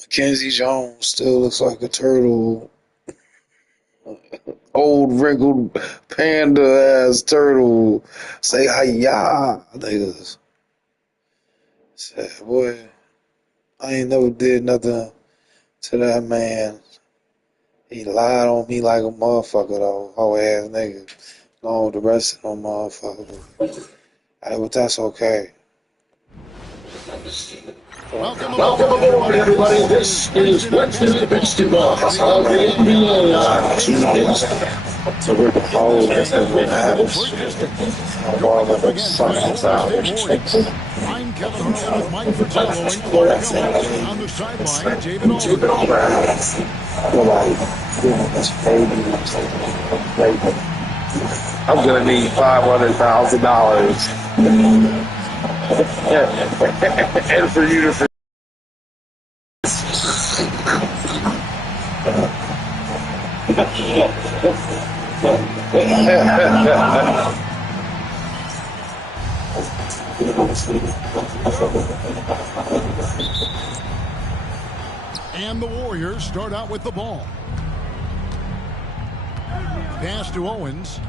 Mackenzie Jones still looks like a turtle. Old wrinkled panda ass turtle. Say hi-ya, niggas. Said, boy, I ain't never did nothing to that man. He lied on me like a motherfucker, though. Whole ass nigga. Along with the rest of them motherfuckers. But that's okay. Welcome aboard, everybody. This is Wednesday Basketball. All the NBA Tuesdays. So we're the whole rest of the house. Going up against the Golden State Warriors. I'm Kevin Harlan with Mike Fratello and Clark Gilbert. On the sideline, David Aldridge. I'm gonna need $500,000. And for you to And the Warriors start out with the ball. Pass to Owens.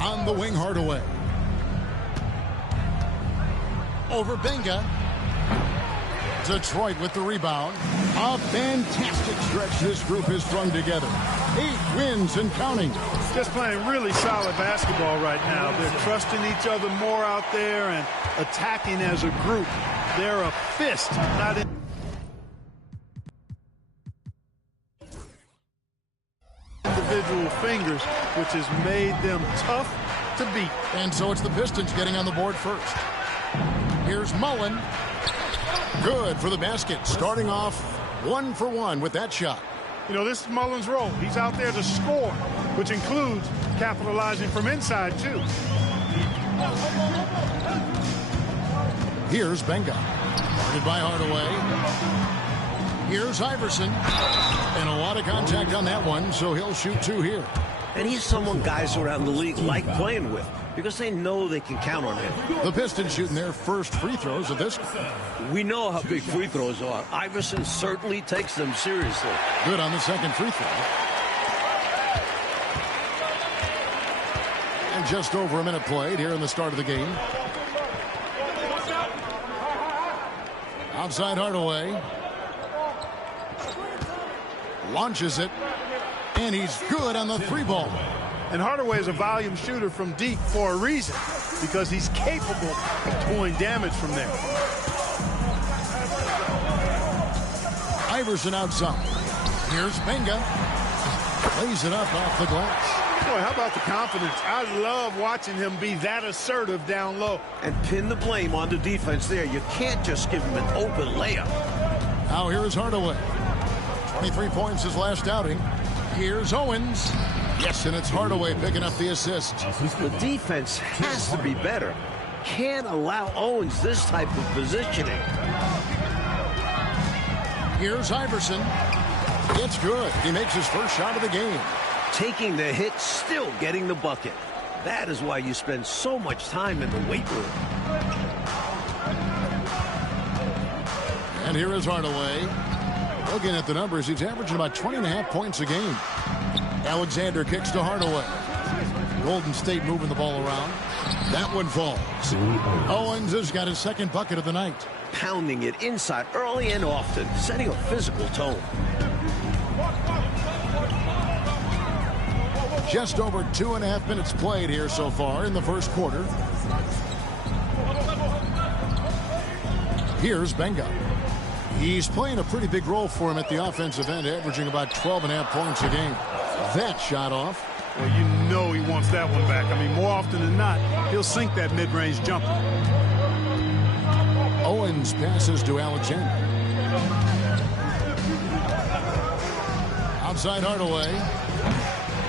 On the wing, Hardaway. Over Benga. Detroit with the rebound. A fantastic stretch this group has strung together. 8 wins and counting. Just playing really solid basketball right now. They're trusting each other more out there and attacking as a group. They're a fist, not in. Individual fingers, which has made them tough to beat. And so it's the Pistons getting on the board first. Here's Mullen. Good for the basket. Starting off 1 for 1 with that shot. You know, this is Mullen's role. He's out there to score, which includes capitalizing from inside, too. Here's Benga. Guarded by Hardaway. Here's Iverson. And a lot of contact on that one, so he'll shoot 2 here. And he's someone guys around the league like playing with because they know they can count on him. The Pistons shooting their first free throws of this. We know how big free throws are. Iverson certainly takes them seriously. Good on the second free throw. And just over a minute played here in the start of the game. Outside Hardaway. Launches it. And he's good on the 3-ball. And Hardaway is a volume shooter from deep for a reason, because he's capable of doing damage from there. Iverson outside. Here's Benga. Lays it up off the glass. Boy, how about the confidence? I love watching him be that assertive down low. And pin the blame on the defense there. You can't just give him an open layup. Now here is Hardaway. 23 points his last outing. Here's Owens. Yes, and it's Hardaway picking up the assist. The defense has to be better. Can't allow Owens this type of positioning. Here's Iverson. It's good. He makes his first shot of the game. Taking the hit, still getting the bucket. That is why you spend so much time in the weight room. And here is Hardaway. Looking at the numbers, he's averaging about 20.5 points a game. Alexander kicks to Hardaway. Golden State moving the ball around. That one falls. Owens has got his second bucket of the night. Pounding it inside early and often, setting a physical tone. Just over 2.5 minutes played here so far in the first quarter. Here's Benga. He's playing a pretty big role for him at the offensive end, averaging about 12.5 points a game. That shot off. Well, you know he wants that one back. I mean, more often than not, he'll sink that mid-range jumper. Owens passes to Alexander. Outside Hardaway.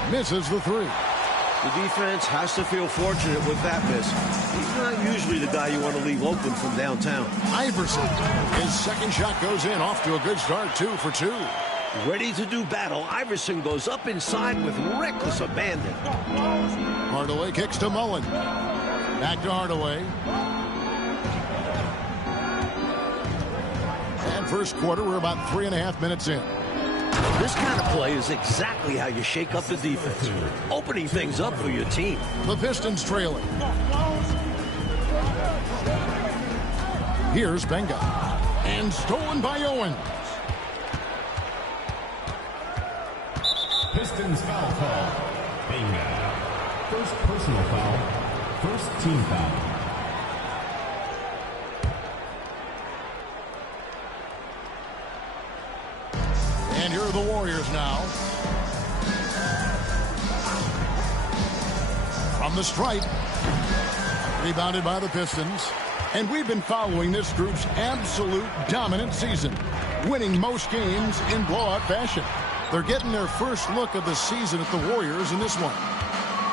Misses the 3. The defense has to feel fortunate with that miss. He's not usually the guy you want to leave open from downtown. Iverson. His second shot goes in, off to a good start, 2 for 2. Ready to do battle, Iverson goes up inside with reckless abandon. Hardaway kicks to Mullen. Back to Hardaway. And first quarter, we're about 3.5 minutes in. This kind of play is exactly how you shake up the defense, opening things up for your team. The Pistons trailing. Here's Benga. And stolen by Owens. Pistons foul call. Benga. First personal foul. First team foul. And here are the Warriors now. From the stripe. Rebounded by the Pistons. And we've been following this group's absolute dominant season, winning most games in blowout fashion. They're getting their first look of the season at the Warriors in this one.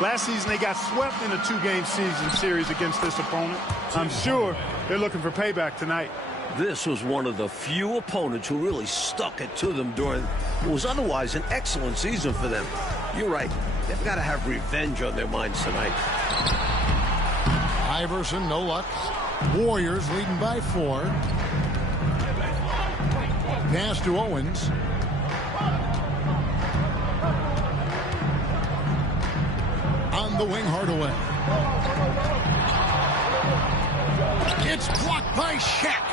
Last season, they got swept in a 2-game season series against this opponent. I'm sure they're looking for payback tonight. This was one of the few opponents who really stuck it to them during what was otherwise an excellent season for them. You're right. They've got to have revenge on their minds tonight. Iverson, no luck. Warriors leading by 4. Pass to Owens. On the wing, Hardaway. It's blocked by Shaq.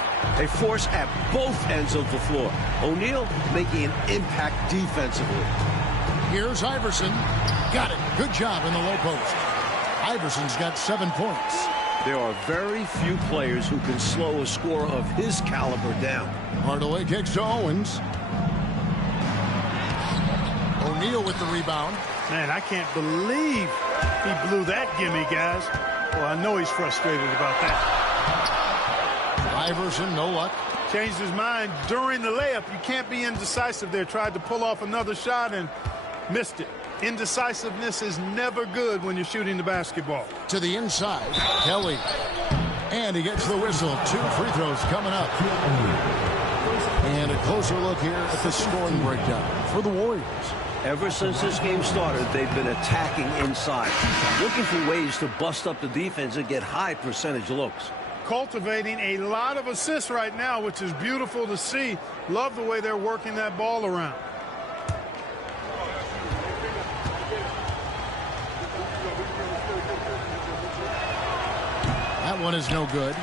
A force at both ends of the floor. O'Neal making an impact defensively. Here's Iverson. Got it. Good job in the low post. Iverson's got 7 points. There are very few players who can slow a scorer of his caliber down. Hardaway kicks to Owens. O'Neal with the rebound. Man, I can't believe he blew that gimme, guys. Well, I know he's frustrated about that. Iverson, no luck. Changed his mind during the layup. You can't be indecisive there. Tried to pull off another shot and missed it. Indecisiveness is never good when you're shooting the basketball. To the inside, Kelly. And he gets the whistle. 2 free throws coming up. And a closer look here at the scoring breakdown for the Warriors. Ever since this game started, they've been attacking inside, looking for ways to bust up the defense and get high percentage looks. Cultivating a lot of assists right now, which is beautiful to see. Love the way they're working that ball around. That one is no good.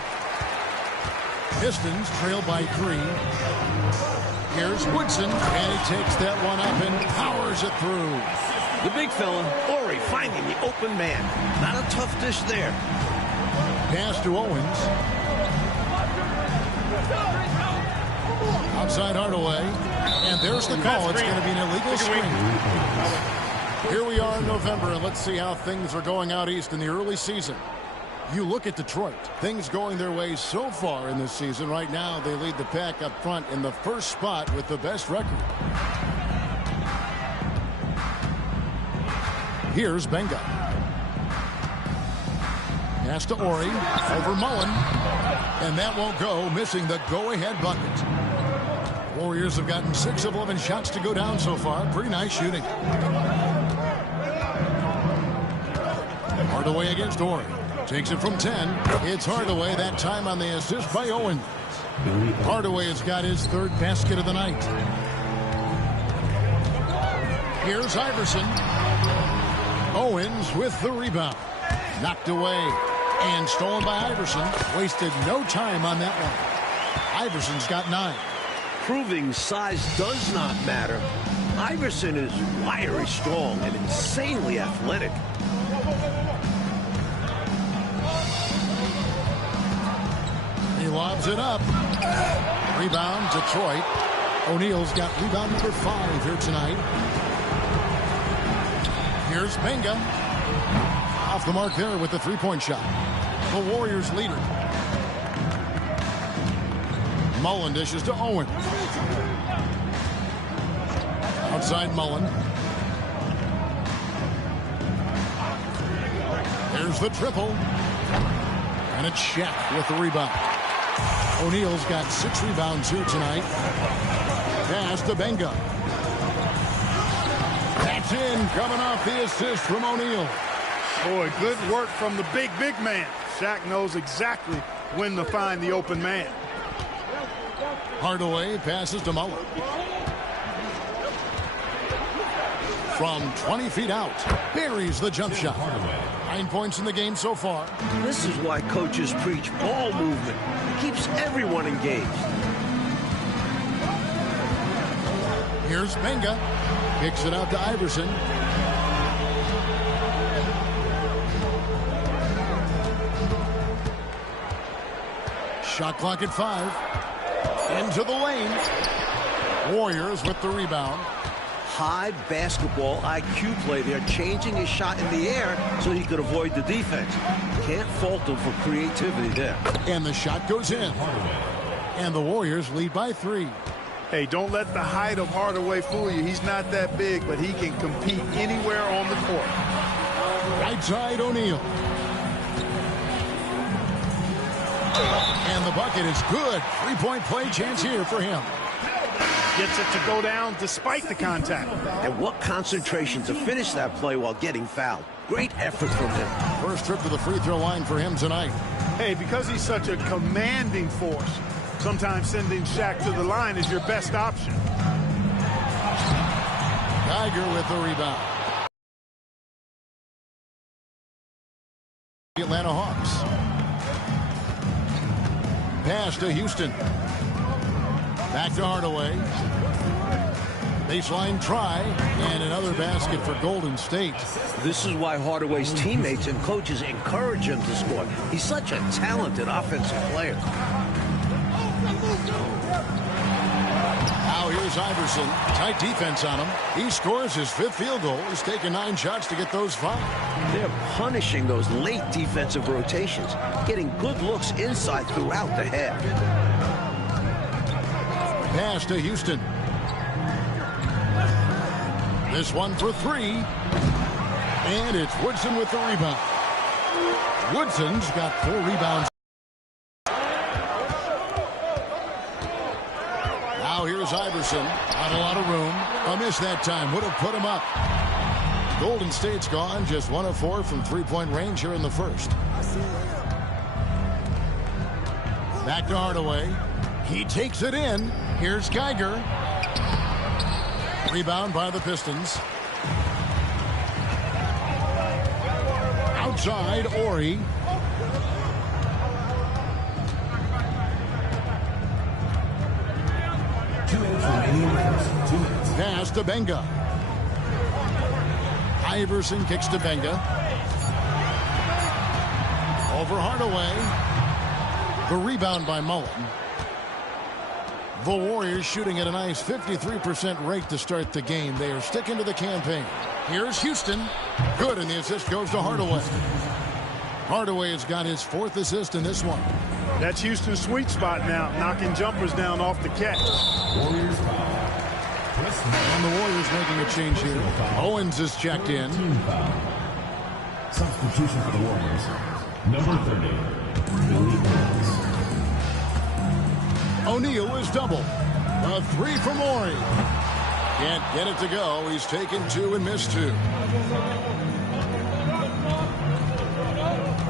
Pistons trail by 3. Here's Woodson, and he takes that one up and powers it through. The big fella, Ori, finding the open man. Not a tough dish there. Pass to Owens. Outside Hardaway. And there's the call. It's going to be an illegal screen. Here we are in November, and let's see how things are going out east in the early season. You look at Detroit. Things going their way so far in this season. Right now, they lead the pack up front in the first spot with the best record. Here's Benga. Pass to Ori. Over Mullen. And that won't go, missing the go-ahead bucket. Warriors have gotten 6 of 11 shots to go down so far. Pretty nice shooting. Hardaway against Ori. Takes it from 10. It's Hardaway, that time on the assist by Owens. Hardaway has got his 3rd basket of the night. Here's Iverson. Owens with the rebound. Knocked away and stolen by Iverson. Wasted no time on that one. Iverson's got 9. Proving size does not matter. Iverson is wiry strong and insanely athletic. He lobs it up. Rebound, Detroit. O'Neal's got rebound number 5 here tonight. Here's Benga. Off the mark there with the 3-point shot. The Warriors leader. Mullen dishes to Owen. Outside Mullen. There's the triple. And it's Shaq with the rebound. O'Neal's got 6 rebounds here tonight. Pass to Benga. That's in, coming off the assist from O'Neal. Boy, good work from the big man. Shaq knows exactly when to find the open man. Hardaway passes to Mullen. From 20 feet out, buries the jump shot. 9 points in the game so far. This is why coaches preach ball movement. It keeps everyone engaged. Here's Benga. Kicks it out to Iverson. Shot clock at 5. Into the lane. Warriors with the rebound. High basketball IQ play there, changing his shot in the air so he could avoid the defense. Can't fault him for creativity there. And the shot goes in. And the Warriors lead by 3. Hey, don't let the height of Hardaway fool you. He's not that big, but he can compete anywhere on the court. Right side, O'Neal. And the bucket is good. 3-point play chance here for him. Gets it to go down despite the contact. And what concentration to finish that play while getting fouled. Great effort from him. First trip to the free throw line for him tonight. Hey, because he's such a commanding force, sometimes sending Shaq to the line is your best option. Geiger with the rebound. The Atlanta Hawks. Pass to Houston. Back to Hardaway. Baseline try, and another basket for Golden State. This is why Hardaway's teammates and coaches encourage him to score. He's such a talented offensive player. Now here's Iverson. Tight defense on him. He scores his 5th field goal. He's taken 9 shots to get those 5. They're punishing those late defensive rotations, getting good looks inside throughout the half. Pass to Houston. This one for 3. And it's Woodson with the rebound. Woodson's got 4 rebounds. Now here's Iverson. Not a lot of room. A miss that time. Would have put him up. Golden State's gone. Just 1 of 4 from 3-point range here in the first. Back to Hardaway. He takes it in. Here's Geiger. Rebound by the Pistons. Outside, Ori. Pass to Benga. Iverson kicks to Benga. Over Hardaway. The rebound by Mullen. The Warriors shooting at a nice 53% rate to start the game. They are sticking to the campaign. Here's Houston. Good, and the assist goes to Hardaway. Hardaway has got his 4th assist in this one. That's Houston's sweet spot now, knocking jumpers down off the catch. And the Warriors making a change here. Owens is checked in. Substitution for the Warriors. Number 30, Billy Owens. O'Neal is double. A 3 from Ori. Can't get it to go. He's taken 2 and missed 2.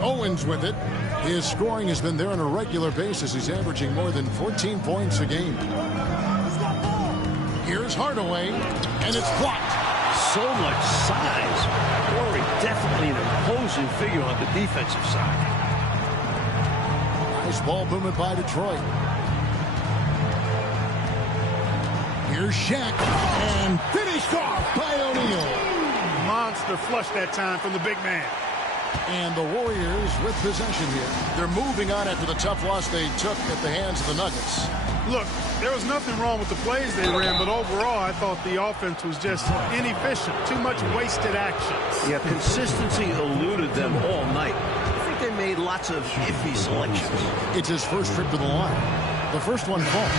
Owens with it. His scoring has been there on a regular basis. He's averaging more than 14 points a game. Here's Hardaway, and it's blocked. So much size. Ori definitely an imposing figure on the defensive side. Nice ball movement by Detroit. Here's Shaq, and finished off by O'Neal. Monster flush that time from the big man. And the Warriors with possession here. They're moving on after the tough loss they took at the hands of the Nuggets. Look, there was nothing wrong with the plays they ran, but overall I thought the offense was just inefficient. Too much wasted action. Yeah, consistency eluded them all night. I think they made lots of iffy selections. It's his first trip to the line. The first one falls.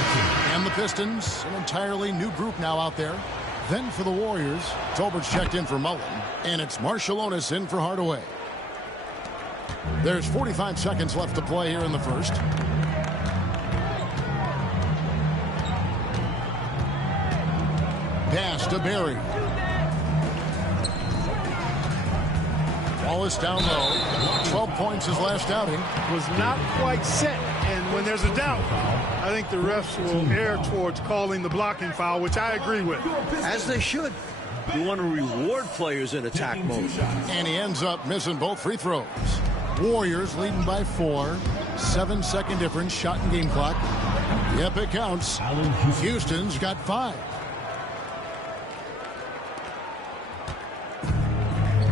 And the Pistons, an entirely new group now out there. Then for the Warriors, Tolbert's checked in for Mullen. And it's Marciulionis in for Hardaway. There's 45 seconds left to play here in the first. Pass to Barry. Wallace down low. 12 points his last outing. Was not quite set And when there's a doubt, I think the refs will err towards calling the blocking foul, which I agree with. As they should. You want to reward players in attack mode. And he ends up missing both free throws. Warriors leading by 4. 7-second difference, shot and game clock. Yep, it counts. Houston's got 5.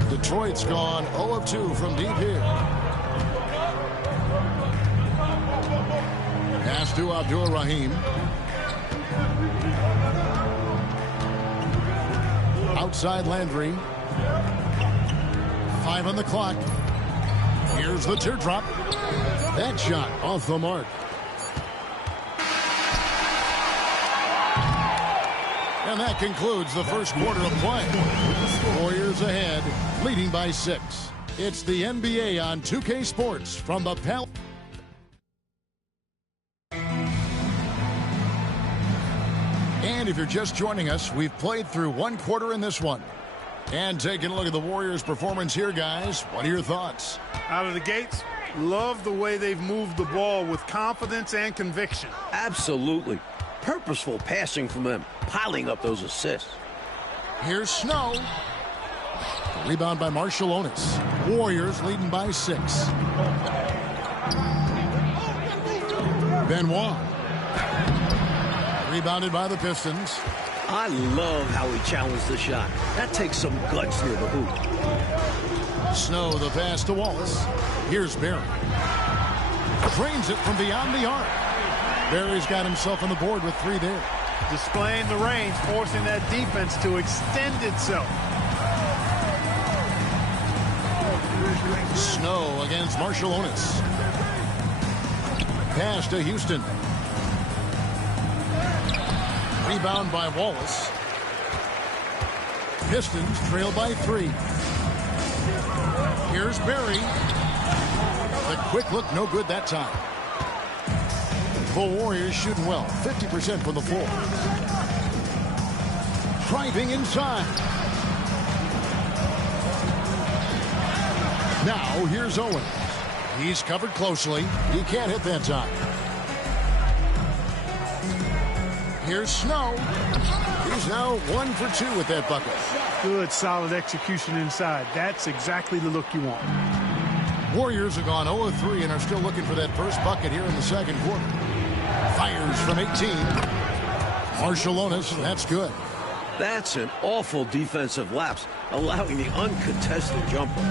Detroit's gone 0 of 2 from deep here. Pass to Abdul-Rahim. Outside Landry. 5 on the clock. Here's the teardrop. That shot off the mark. And that concludes the first quarter of play. Warriors ahead, leading by 6. It's the NBA on 2K Sports from the Palace. And if you're just joining us, we've played through one quarter in this one. And taking a look at the Warriors' performance here, guys, what are your thoughts? Out of the gates, love the way they've moved the ball with confidence and conviction. Absolutely. Purposeful passing from them, piling up those assists. Here's Snow. Rebound by Marciulionis. Warriors leading by 6. Benoit. Rebounded by the Pistons. I love how he challenged the shot. That takes some guts near the hoop. Snow, the pass to Wallace. Here's Barry. Drains it from beyond the arc. Barry's got himself on the board with 3 there. Displaying the range, forcing that defense to extend itself. Snow against Marciulionis. Pass to Houston. Rebound by Wallace. Pistons trail by 3. Here's Barry. The quick look, no good that time. The Warriors shooting well, 50% from the floor. Driving inside. Now here's Owens. He's covered closely. He can't hit that time. Here's Snow. He's now 1 for 2 with that bucket. Good, solid execution inside. That's exactly the look you want. Warriors have gone 0 of 3 and are still looking for that first bucket here in the second quarter. Fires from 18. Marciulionis, that's good. That's an awful defensive lapse, allowing the uncontested jumper.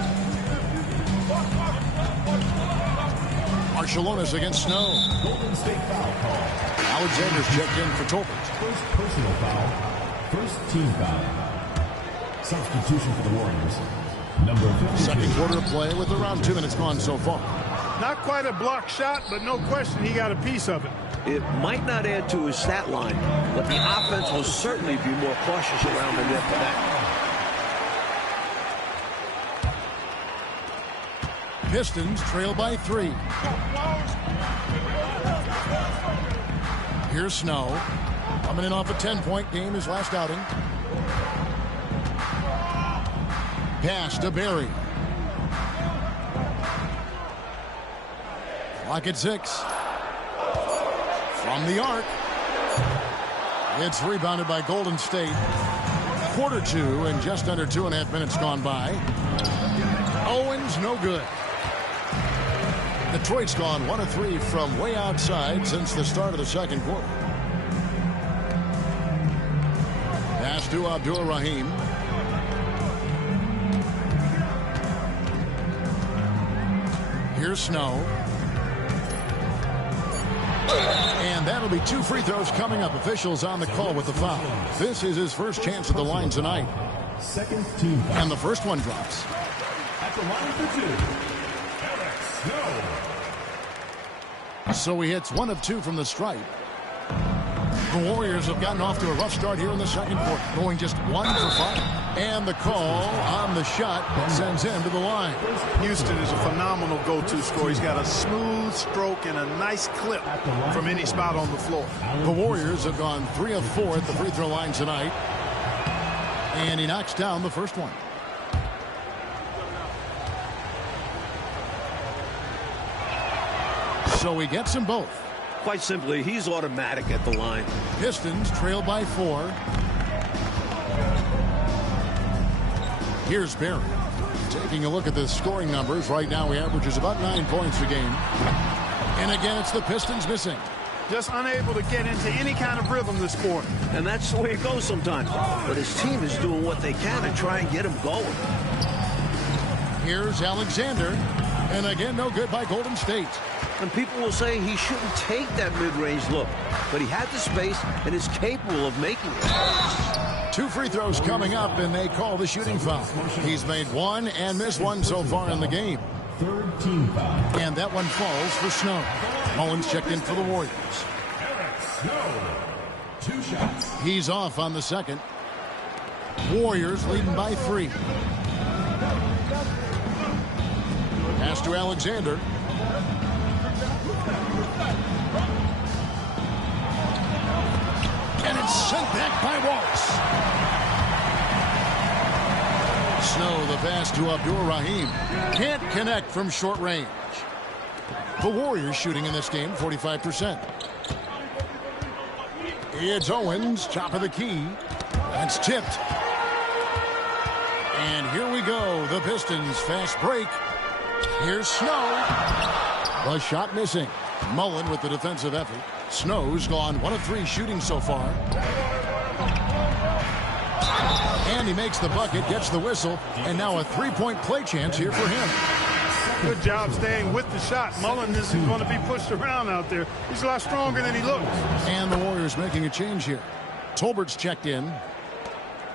Marciulionis against Snow. Golden State foul call. Alexander's checked in for Tolbert. First personal foul. First team foul. Substitution for the Warriors. Number 52. Second quarter of play with around 2 minutes gone so far. Not quite a block shot, but no question he got a piece of it. It might not add to his stat line, but the offense will certainly be more cautious around the net for that. Pistons trail by 3. Here's Snow. Coming in off a 10-point game his last outing. Pass to Barry. Clock at 6. From the arc. It's rebounded by Golden State. Quarter 2 and just under 2.5 minutes gone by. Owens, no good. Detroit's gone 1 of 3 from way outside since the start of the second quarter. Pass to Abdul-Rahim. Here's Snow. And that'll be 2 free throws coming up. Officials on the call with the foul. This is his first chance at the line tonight. Second team foul. And the first one drops. At the line for 2. Alex Snow. So he hits 1 of 2 from the stripe. The Warriors have gotten off to a rough start here in the second quarter, going just 1 for 5. And the call on the shot sends him to the line. Houston is a phenomenal go-to scorer. He's got a smooth stroke and a nice clip from any spot on the floor. The Warriors have gone 3 of 4 at the free throw line tonight. And he knocks down the first one. So he gets them both. Quite simply, he's automatic at the line. Pistons trail by 4. Here's Barry. Taking a look at the scoring numbers. Right now he averages about 9 points a game. And again, it's the Pistons missing. Just unable to get into any kind of rhythm this quarter. And that's the way it goes sometimes. But his team is doing what they can to try and get him going. Here's Alexander. And again, no good by Golden State. And people will say he shouldn't take that mid-range look. But he had the space and is capable of making it. 2 free throws coming up, and they call the shooting foul. He's made 1 and missed 1 so far in the game. Third team foul. And that one falls for Snow. Mullins checked in for the Warriors. Snow. 2 shots. He's off on the second. Warriors leading by 3. Pass to Alexander. And it's sent back by Wallace. Snow, the pass to Abdur Rahim. Can't connect from short range. The Warriors shooting in this game 45%. It's Owens, top of the key. That's tipped. And here we go. The Pistons fast break. Here's Snow. The shot missing. Mullen with the defensive effort. Snow's gone 1 of 3 shooting so far. And he makes the bucket, gets the whistle, and now a 3-point play chance here for him. Good job staying with the shot. Mullen isn't going to be pushed around out there. He's a lot stronger than he looks. And the Warriors making a change here. Tolbert's checked in.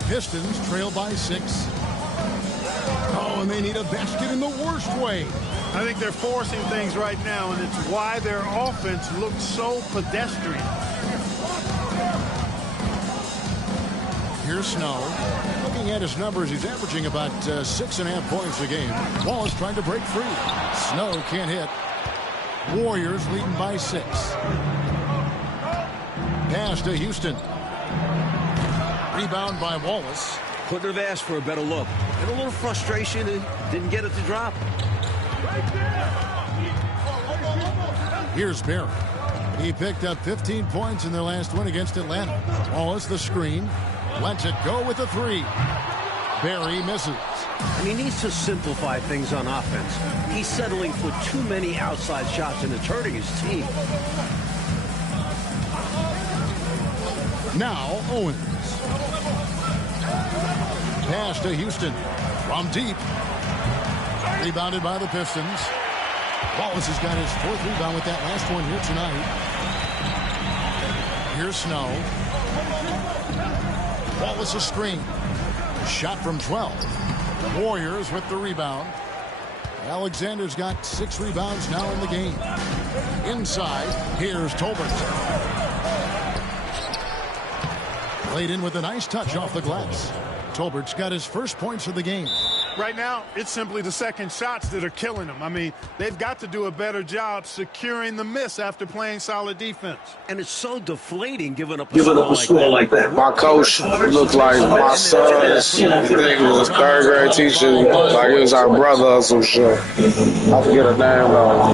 Pistons trail by 6. Oh, and they need a basket in the worst way. I think they're forcing things right now, and it's why their offense looks so pedestrian. Here's Snow. Looking at his numbers, he's averaging about 6.5 points a game. Wallace trying to break free. Snow can't hit. Warriors leading by 6. Pass to Houston. Rebound by Wallace. Couldn't have asked for a better look. And a little frustration and didn't get it to drop. Here's Barry. He picked up 15 points in their last win against Atlanta. Wallace the screen. Lets it go with the 3. Barry misses. And he needs to simplify things on offense. He's settling for too many outside shots and it's hurting his team. Now Owens. Pass to Houston. From deep. Rebounded by the Pistons. Wallace has got his 4th rebound with that last one here tonight. Here's Snow. Wallace a screen. Shot from 12. Warriors with the rebound. Alexander's got 6 rebounds now in the game. Inside, here's Tolbert. Laid in with a nice touch off the glass. Tolbert's got his first points of the game. Right now, it's simply the second shots that are killing them. I mean, they've got to do a better job securing the miss after playing solid defense. And it's so deflating giving up a score like that. My coach looked like my son's nigga was 3rd grade teacher, like he was our brother or some shit. I forget her name though.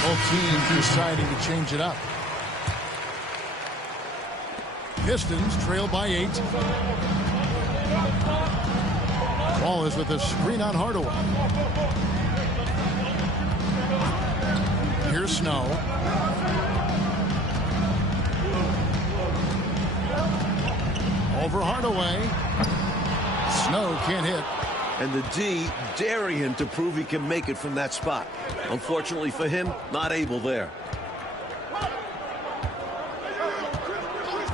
Both teams deciding to change it up. Pistons trail by 8. Wallace with a screen on Hardaway. Here's Snow. Over Hardaway. Snow can't hit. And the D daring him to prove he can make it from that spot. Unfortunately for him, not able there.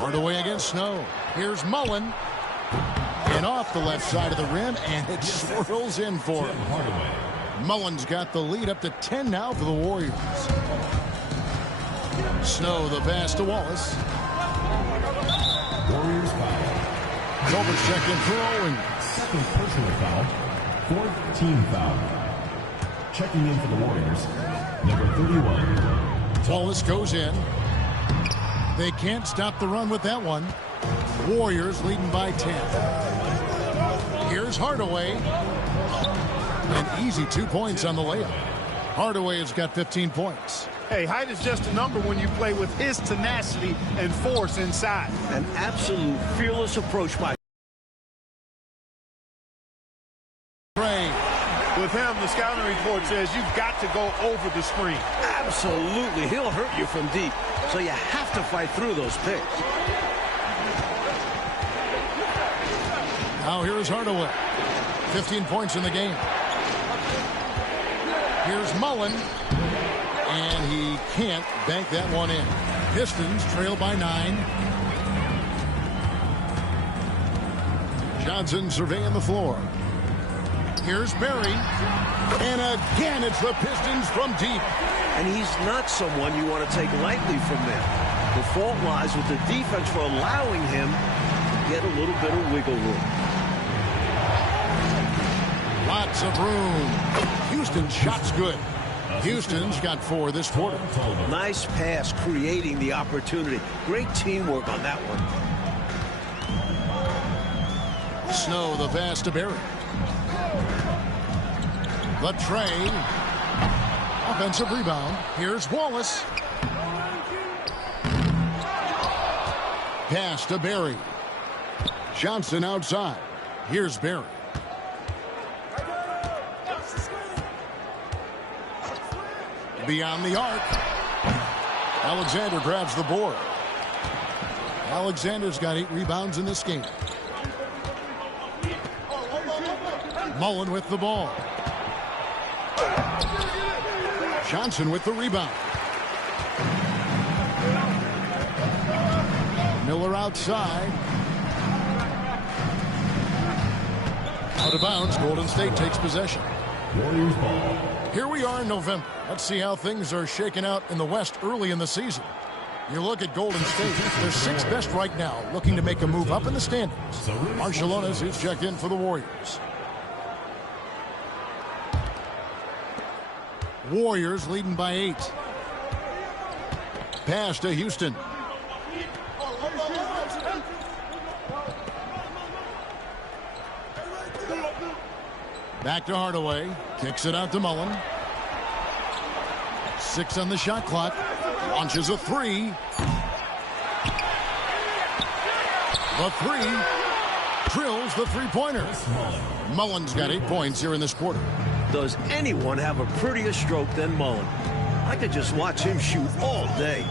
Hardaway against Snow. Here's Mullen. And off the left side of the rim, and it swirls in for him. Mullen's got the lead up to 10 now for the Warriors. Snow the pass to Wallace. Warriors foul. Silver's checked in for Owen. Second personal foul. Fourth team foul. Checking in for the Warriors, number 31. Wallace goes in. They can't stop the run with that one. Warriors leading by 10. Here's Hardaway. An easy 2 points on the layup. Hardaway has got 15 points. Hey, height is just a number when you play with his tenacity and force inside. An absolute fearless approach by Trey. With him, the scouting report says you've got to go over the screen. Absolutely. He'll hurt you from deep. So you have to fight through those picks. Now here's Hardaway. 15 points in the game. Here's Mullen. And he can't bank that one in. Pistons trail by 9. Johnson surveying the floor. Here's Barry. And again, it's the Pistons from deep. And he's not someone you want to take lightly from there. The fault lies with the defense for allowing him to get a little bit of wiggle room. Lots of room. Houston's shot's good. Houston's got 4 this quarter. Nice pass, creating the opportunity. Great teamwork on that one. Snow the pass to Barry. The Trey. Offensive rebound. Here's Wallace. Pass to Barry. Johnson outside. Here's Barry. Beyond the arc. Alexander grabs the board. Alexander's got 8 rebounds in this game. Mullen with the ball. Johnson with the rebound. Miller outside. Out of bounds. Golden State takes possession. Warriors ball. Here we are in November. Let's see how things are shaking out in the West early in the season. You look at Golden State. They're 6th best right now, looking to make a move up in the standings. Marciulionis is checked in for the Warriors. Warriors leading by 8. Pass to Houston. Back to Hardaway. Kicks it out to Mullen. 6 on the shot clock. Launches a 3. The 3. Drills the three-pointer. Mullen's got 8 points here in this quarter. Does anyone have a prettier stroke than Mullen? I could just watch him shoot all day.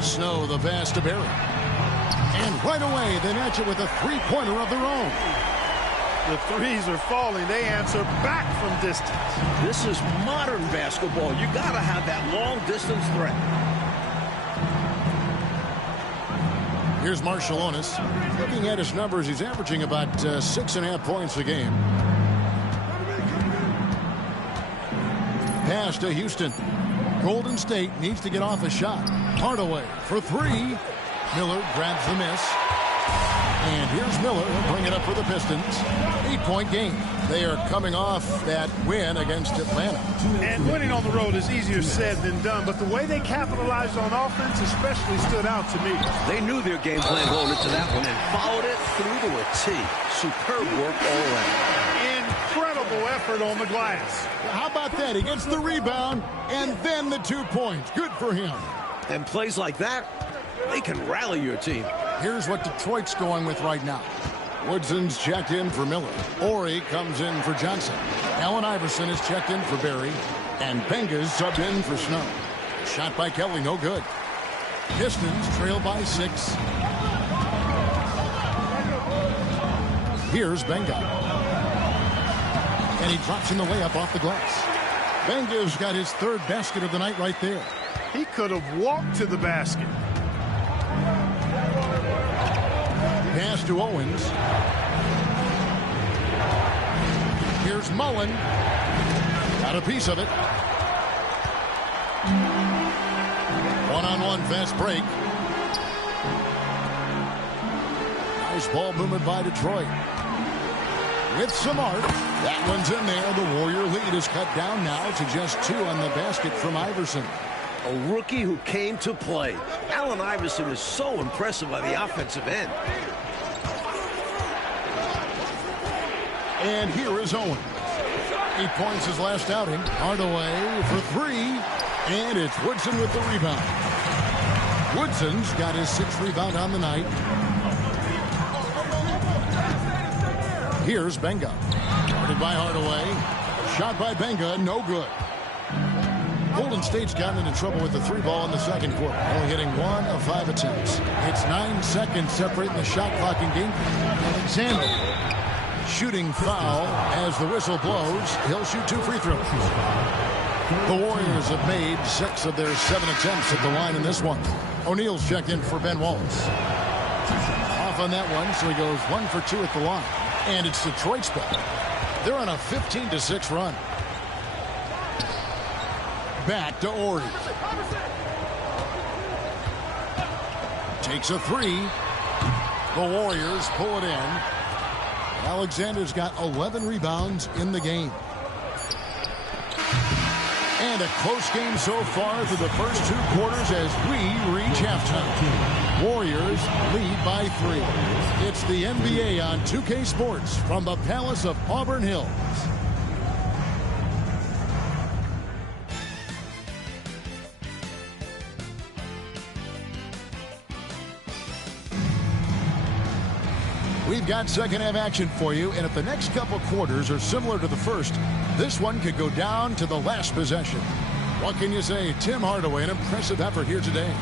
Snow the pass to Barry. And right away, they match it with a three-pointer of their own. The threes are falling. They answer back from distance. This is modern basketball. You got to have that long-distance threat. Here's Marciulionis. Looking at his numbers, he's averaging about 6.5 points a game. Pass to Houston. Golden State needs to get off a shot. Hardaway for 3. Miller grabs the miss. And here's Miller. He'll bring it up for the Pistons. 8-point game. They are coming off that win against Atlanta. And winning on the road is easier said than done, but the way they capitalized on offense especially stood out to me. They knew their game plan going into that one and followed it through to a T. Superb work all around. Incredible effort on the glass. How about that? He gets the rebound and then the 2 points. Good for him. And plays like that, they can rally your team. Here's what Detroit's going with right now. Woodson's checked in for Miller. Ori comes in for Johnson. Allen Iverson is checked in for Barry. And Benga's subbed in for Snow. Shot by Kelly, no good. Pistons trail by 6. Here's Benga. And he drops in the layup off the glass. Benga's got his 3rd basket of the night right there. He could have walked to the basket. Pass to Owens. Here's Mullen. Got a piece of it. One-on-one fast break. Nice ball movement by Detroit. With some art. That one's in there. The Warrior lead is cut down now to just 2 on the basket from Iverson. A rookie who came to play. Allen Iverson is so impressive by the offensive end. And here is Owens. 8 points his last outing. Hardaway for 3. And it's Woodson with the rebound. Woodson's got his 6th rebound on the night. Here's Benga. Guarded by Hardaway. Shot by Benga, no good. Golden State's gotten into trouble with the 3 ball in the second quarter, only hitting 1 of 5 attempts. It's 9 seconds separating the shot clock in game. Alexander. Shooting foul as the whistle blows. He'll shoot 2 free throws. The Warriors have made 6 of their 7 attempts at the line in this one. O'Neal's checked in for Ben Wallace. Off on that one, so he goes 1 for 2 at the line. And it's Detroit's ball. They're on a 15-6 run. Back to Ori. Takes a 3. The Warriors pull it in. Alexander's got 11 rebounds in the game. And a close game so far through the first 2 quarters as we reach halftime. Warriors lead by 3. It's the NBA on 2K Sports from the Palace of Auburn Hills. We've got second half action for you, and if the next couple quarters are similar to the first, this one could go down to the last possession. What can you say? Tim Hardaway, an impressive effort here today.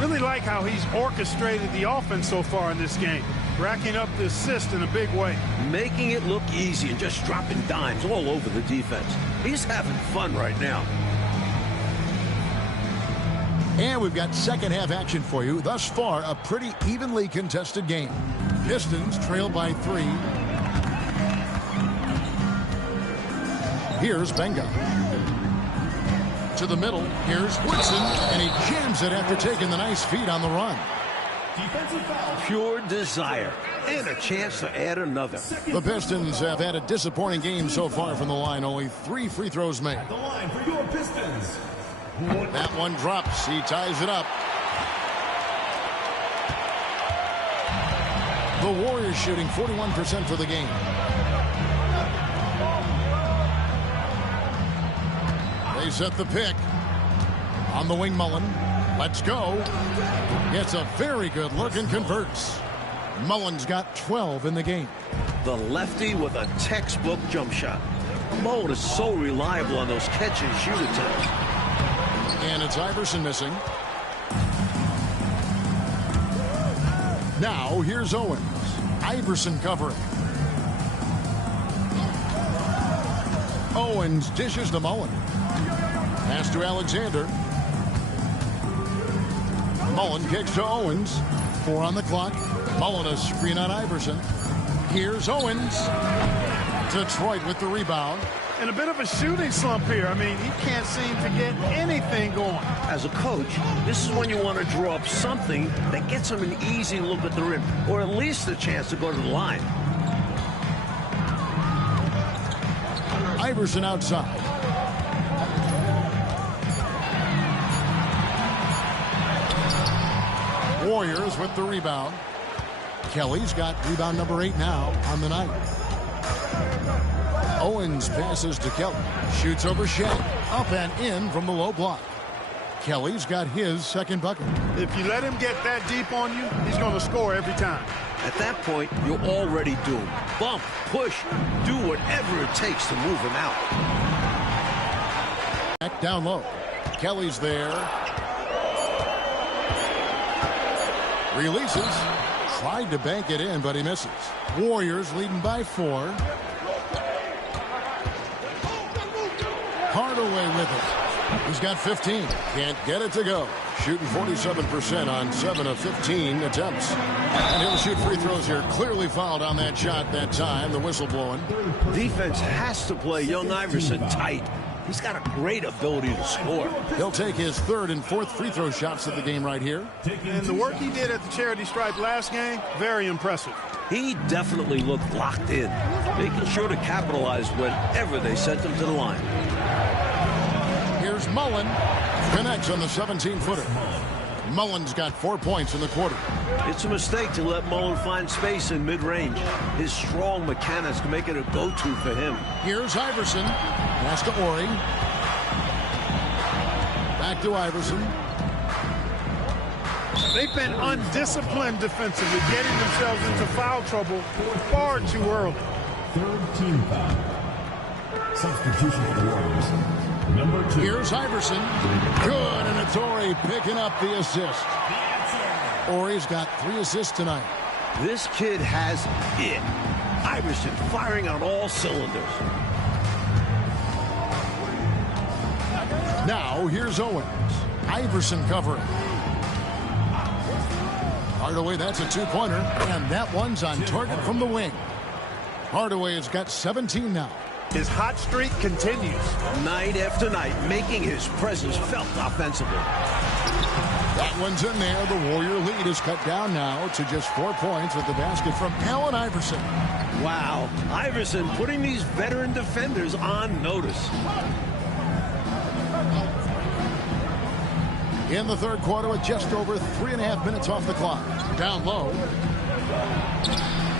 Really like how he's orchestrated the offense so far in this game, racking up the assist in a big way. Making it look easy and just dropping dimes all over the defense. He's having fun right now. And we've got second half action for you. Thus far, a pretty evenly contested game. Pistons trail by 3. Here's Benga. To the middle, here's Woodson, and he jams it after taking the nice feed on the run. Defensive foul. Pure desire. And a chance to add another. The Pistons have had a disappointing game so far from the line. Only 3 free throws made. The line for your Pistons. That one drops. He ties it up. The Warriors shooting 41% for the game. They set the pick. On the wing, Mullen. Let's go. Gets a very good look and converts. Mullen's got 12 in the game. The lefty with a textbook jump shot. Mullen is so reliable on those catch and shoot attempts. And it's Iverson missing. Now here's Owens. Iverson covering. Owens dishes to Mullen. Pass to Alexander. Mullen kicks to Owens. 4 on the clock. Mullen a screen on Iverson. Here's Owens. Detroit with the rebound. And a bit of a shooting slump here. I mean, he can't seem to get anything going. As a coach, this is when you want to draw up something that gets him an easy look at the rim, or at least a chance to go to the line. Iverson outside. Warriors with the rebound. Kelly's got rebound number 8 now on the night. Owens passes to Kelly. Shoots over Shea. Up and in from the low block. Kelly's got his second bucket. If you let him get that deep on you, he's going to score every time. At that point, you're already doomed. Bump, push, do whatever it takes to move him out. Back down low. Kelly's there. Releases. Tried to bank it in, but he misses. Warriors leading by 4. Hardaway with it. He's got 15. Can't get it to go. Shooting 47% on 7 of 15 attempts. And he'll shoot free throws here. Clearly fouled on that shot that time. The whistle blowing. Defense has to play young Iverson tight. He's got a great ability to score. He'll take his third and fourth free throw shots of the game right here. And the work he did at the charity stripe last game, very impressive. He definitely looked locked in, making sure to capitalize whenever they sent him to the line. Here's Mullen. Connects on the 17-footer. Mullen's got 4 points in the quarter. It's a mistake to let Mullen find space in mid-range. His strong mechanics can make it a go-to for him. Here's Iverson. Pass to Ori. Back to Iverson. They've been undisciplined defensively, getting themselves into foul trouble far too early. Third team foul. Substitution for the Warriors. Number 2. Here's Iverson. Good, and it's Ori picking up the assist. Ori's got 3 assists tonight. This kid has it. Iverson firing on all cylinders. Now, here's Owens. Iverson covering. Hardaway, that's a two-pointer, and that one's on target from the wing. Hardaway has got 17 now. His hot streak continues. Night after night, making his presence felt offensively. That one's in there. The Warrior lead is cut down now to just 4 points with the basket from Allen Iverson. Wow, Iverson putting these veteran defenders on notice. In the third quarter with just over 3.5 minutes off the clock. Down low.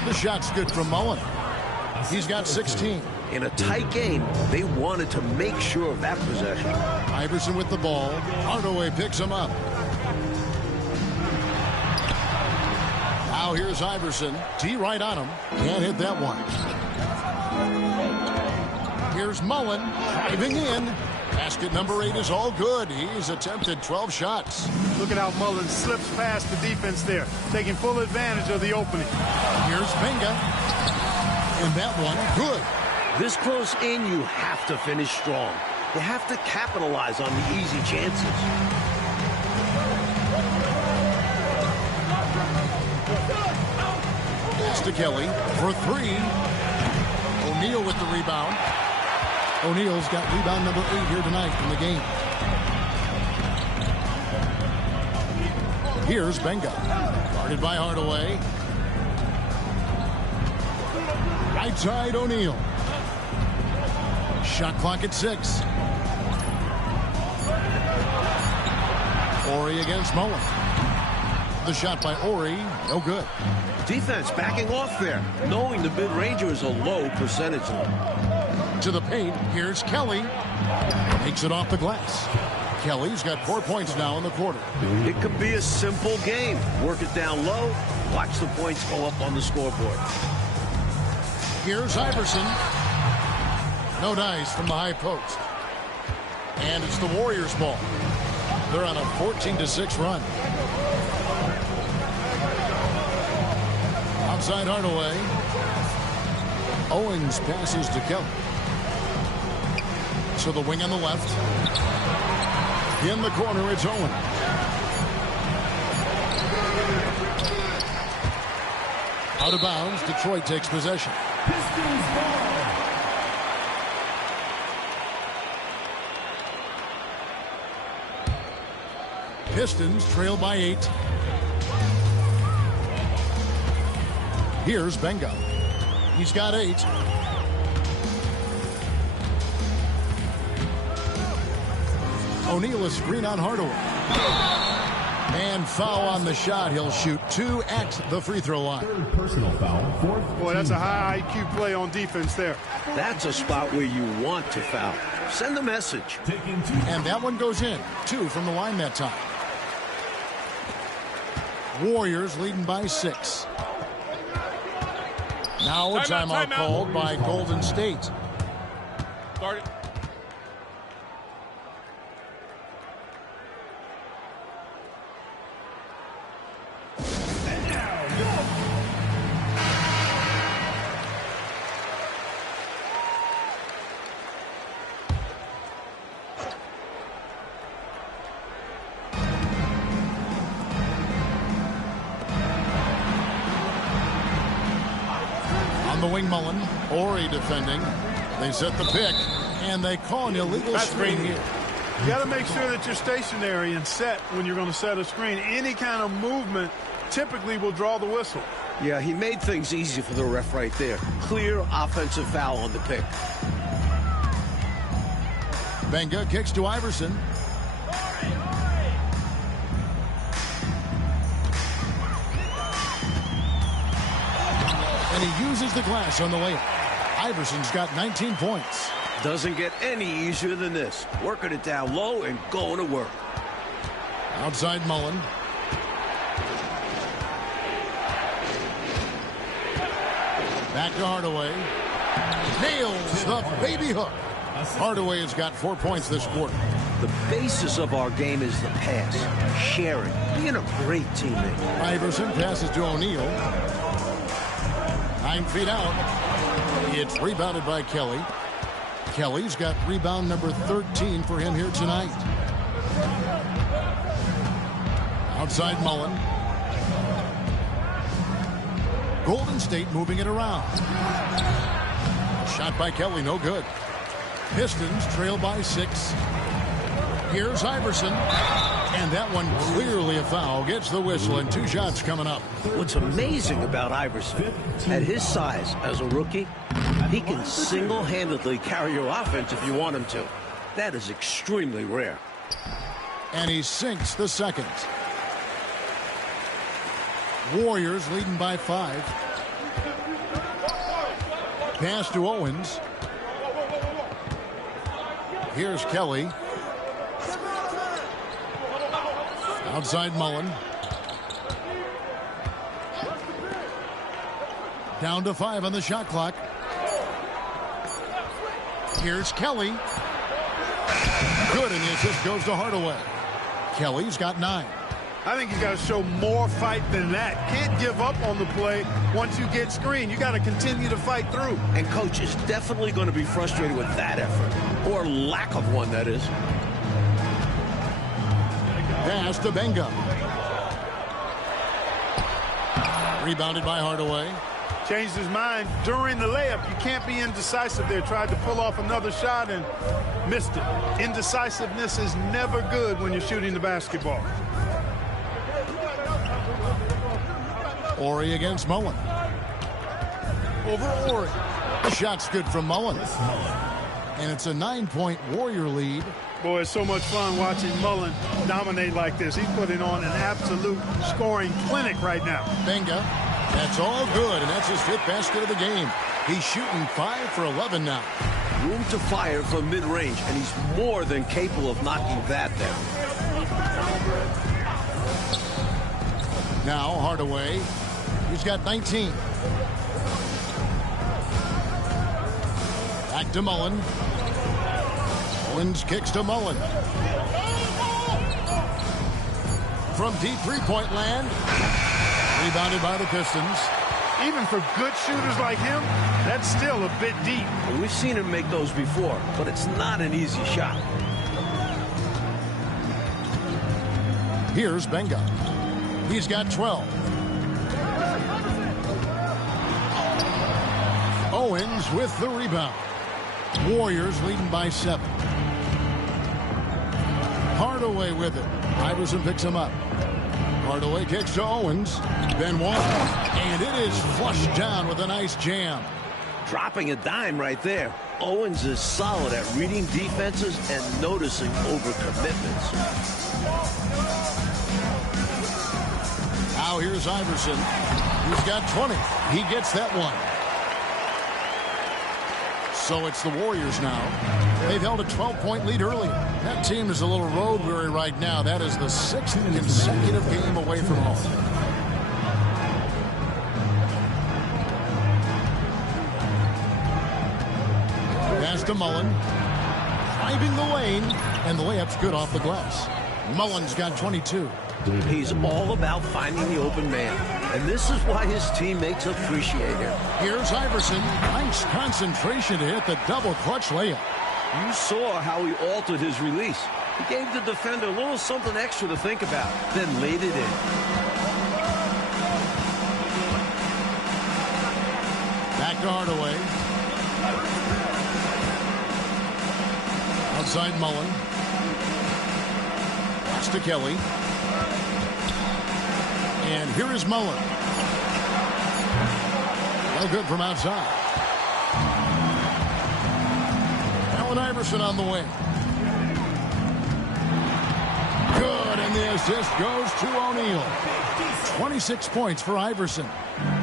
The shot's good from Mullen. He's got 16. In a tight game, they wanted to make sure of that possession. Iverson with the ball. Hardaway picks him up. Now here's Iverson. T right on him. Can't hit that one. Here's Mullen driving in. Basket number 8 is all good. He's attempted 12 shots. Look at how Mullen slips past the defense there, taking full advantage of the opening. Here's Benga. And that one, good. This close in, you have to finish strong. You have to capitalize on the easy chances. Pass to Kelly for 3. O'Neal with the rebound. O'Neal's got rebound number 8 here tonight from the game. Here's Benga. Guarded by Hardaway. Right side, O'Neal. Shot clock at 6. Ori against Mullen. The shot by Ori, no good. Defense backing off there, knowing the mid-ranger is a low percentage line. To the paint, here's Kelly. Takes it off the glass. Kelly's got 4 points now in the quarter. It could be a simple game. Work it down low, watch the points go up on the scoreboard. Here's Iverson. No dice from the high post. And it's the Warriors' ball. They're on a 14-6 run. Outside Hardaway. Owens passes to Kelly. To the wing on the left. In the corner, it's Owens. Out of bounds, Detroit takes possession. Pistons trail by 8. Here's Benga. He's got 8. O'Neal is screen on Hardaway. And foul on the shot. He'll shoot 2 at the free throw line. Third personal foul. Fourth. Boy, that's a high IQ play on defense there. That's a spot where you want to foul. Send a message. Taking 2. And that one goes in. 2 from the line that time. Warriors leading by 6. Now a timeout called by Golden State. Guard it. On the wing, Mullen. Ori defending. They set the pick, and they call an illegal screen here. You got to make sure that you're stationary and set when you're going to set a screen. Any kind of movement typically will draw the whistle. Yeah, he made things easy for the ref right there. Clear offensive foul on the pick. Benga kicks to Iverson. And he uses the glass on the layup. Iverson's got 19 points. Doesn't get any easier than this. Working it down low and going to work. Outside Mullen. Back to Hardaway. Nails the baby hook. Hardaway has got 4 points this quarter. The basis of our game is the pass, sharing, being a great teammate. Iverson passes to O'Neal. 9 feet out. It's rebounded by Kelly. Kelly's got rebound number 13 for him here tonight. Outside Mullen. Golden State moving it around. Shot by Kelly, no good. Pistons trail by 6. Here's Iverson. And that one clearly a foul. Gets the whistle and 2 shots coming up. What's amazing about Iverson, at his size as a rookie, he can single-handedly carry your offense if you want him to. That is extremely rare. And he sinks the second. Warriors leading by 5. Pass to Owens. Here's Kelly. Outside Mullen. Down to 5 on the shot clock. Here's Kelly. Good, and the assist goes to Hardaway. Kelly's got 9. I think you got to show more fight than that. Can't give up on the play once you get screened. You got to continue to fight through. And coach is definitely going to be frustrated with that effort, or lack of one, that is. Pass to Benga. Rebounded by Hardaway. Changed his mind during the layup. You can't be indecisive there. Tried to pull off another shot and missed it. Indecisiveness is never good when you're shooting the basketball. Ori against Mullen. Over Ori. The shot's good from Mullen. And it's a 9-point Warrior lead. Boy, it's so much fun watching Mullen dominate like this. He's putting on an absolute scoring clinic right now. Benga. That's all good, and that's his 5th basket of the game. He's shooting 5 for 11 now. Room to fire from mid-range, and he's more than capable of knocking that down. Now Hardaway. He's got 19. Back to Mullen. Owens kicks to Mullen. From deep three-point land. Rebounded by the Pistons. Even for good shooters like him, that's still a bit deep. We've seen him make those before, but it's not an easy shot. Here's Benga. He's got 12. Owens with the rebound. Warriors leading by 7. Hardaway with it. Iverson picks him up. Hardaway kicks to Owens. Benoit. And it is flushed down with a nice jam. Dropping a dime right there. Owens is solid at reading defenses and noticing overcommitments. Now here's Iverson. He's got 20. He gets that one. So it's the Warriors now. They've held a 12-point lead earlier. That team is a little road weary right now. That is the 6th consecutive game away from home. Pass to Mullen. Driving the lane. And the layup's good off the glass. Mullen's got 22. He's all about finding the open man. And this is why his teammates appreciate him. Here's Iverson. Nice concentration to hit the double clutch layup. You saw how he altered his release. He gave the defender a little something extra to think about, then laid it in. Back to to Hardaway. Outside Mullen. Pass to Kelly. And here is Mullen. No good from outside. Allen Iverson on the wing. Good, and the assist goes to O'Neal. 26 points for Iverson.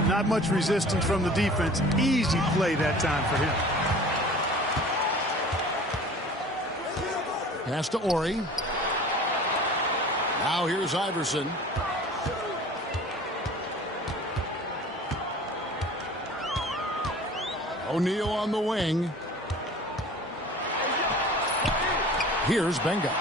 Not much resistance from the defense. Easy play that time for him. Pass to Ori. Now here's Iverson. O'Neal on the wing. Here's Benga.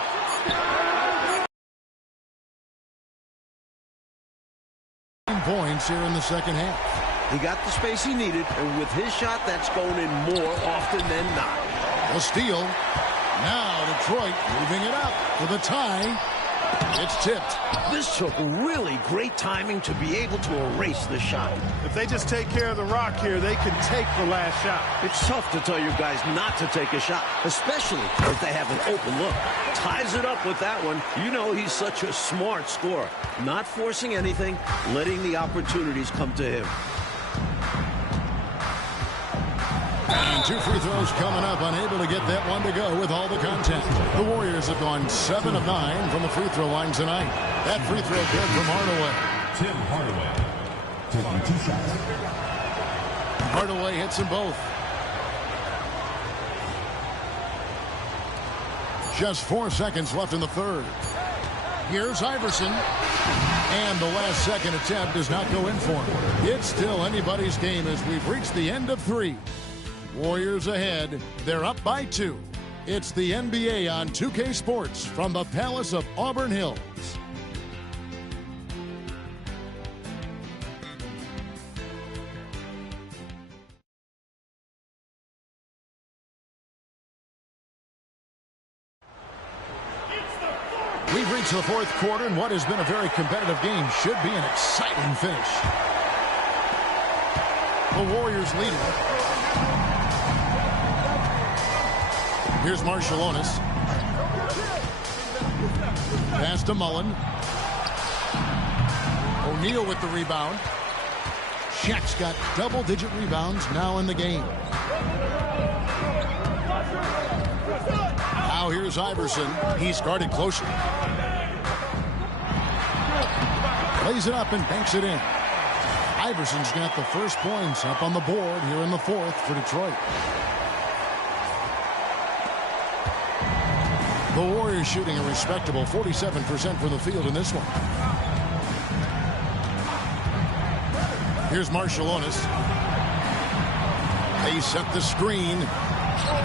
Points here in the second half. He got the space he needed, and with his shot, that's going in more often than not. A steal. Now Detroit moving it up for the tie. It's tipped. This took really great timing to be able to erase the shot. If they just take care of the rock here, they can take the last shot. It's tough to tell your guys not to take a shot, especially if they have an open look. Ties it up with that one. You know he's such a smart scorer. Not forcing anything, letting the opportunities come to him. And 2 free throws coming up, unable to get that one to go with all the contact. The Warriors have gone 7 of 9 from the free throw line tonight. That free throw good from Hardaway. Tim Hardaway taking 2 shots. Hardaway hits them both. Just 4 seconds left in the third. Here's Iverson. And the last second attempt does not go in for him. It's still anybody's game as we've reached the end of 3. Warriors ahead. They're up by 2. It's the NBA on 2K Sports from the Palace of Auburn Hills. We've reached the fourth quarter, and what has been a very competitive game should be an exciting finish. The Warriors leading. Here's Marciulionis. Pass to Mullen. O'Neal with the rebound. Shaq's got double-digit rebounds now in the game. Now here's Iverson. He's guarded closely. Lays it up and banks it in. Iverson's got the first points up on the board here in the fourth for Detroit. The Warriors shooting a respectable 47% from the field in this one. Here's Marciulionis. They set the screen.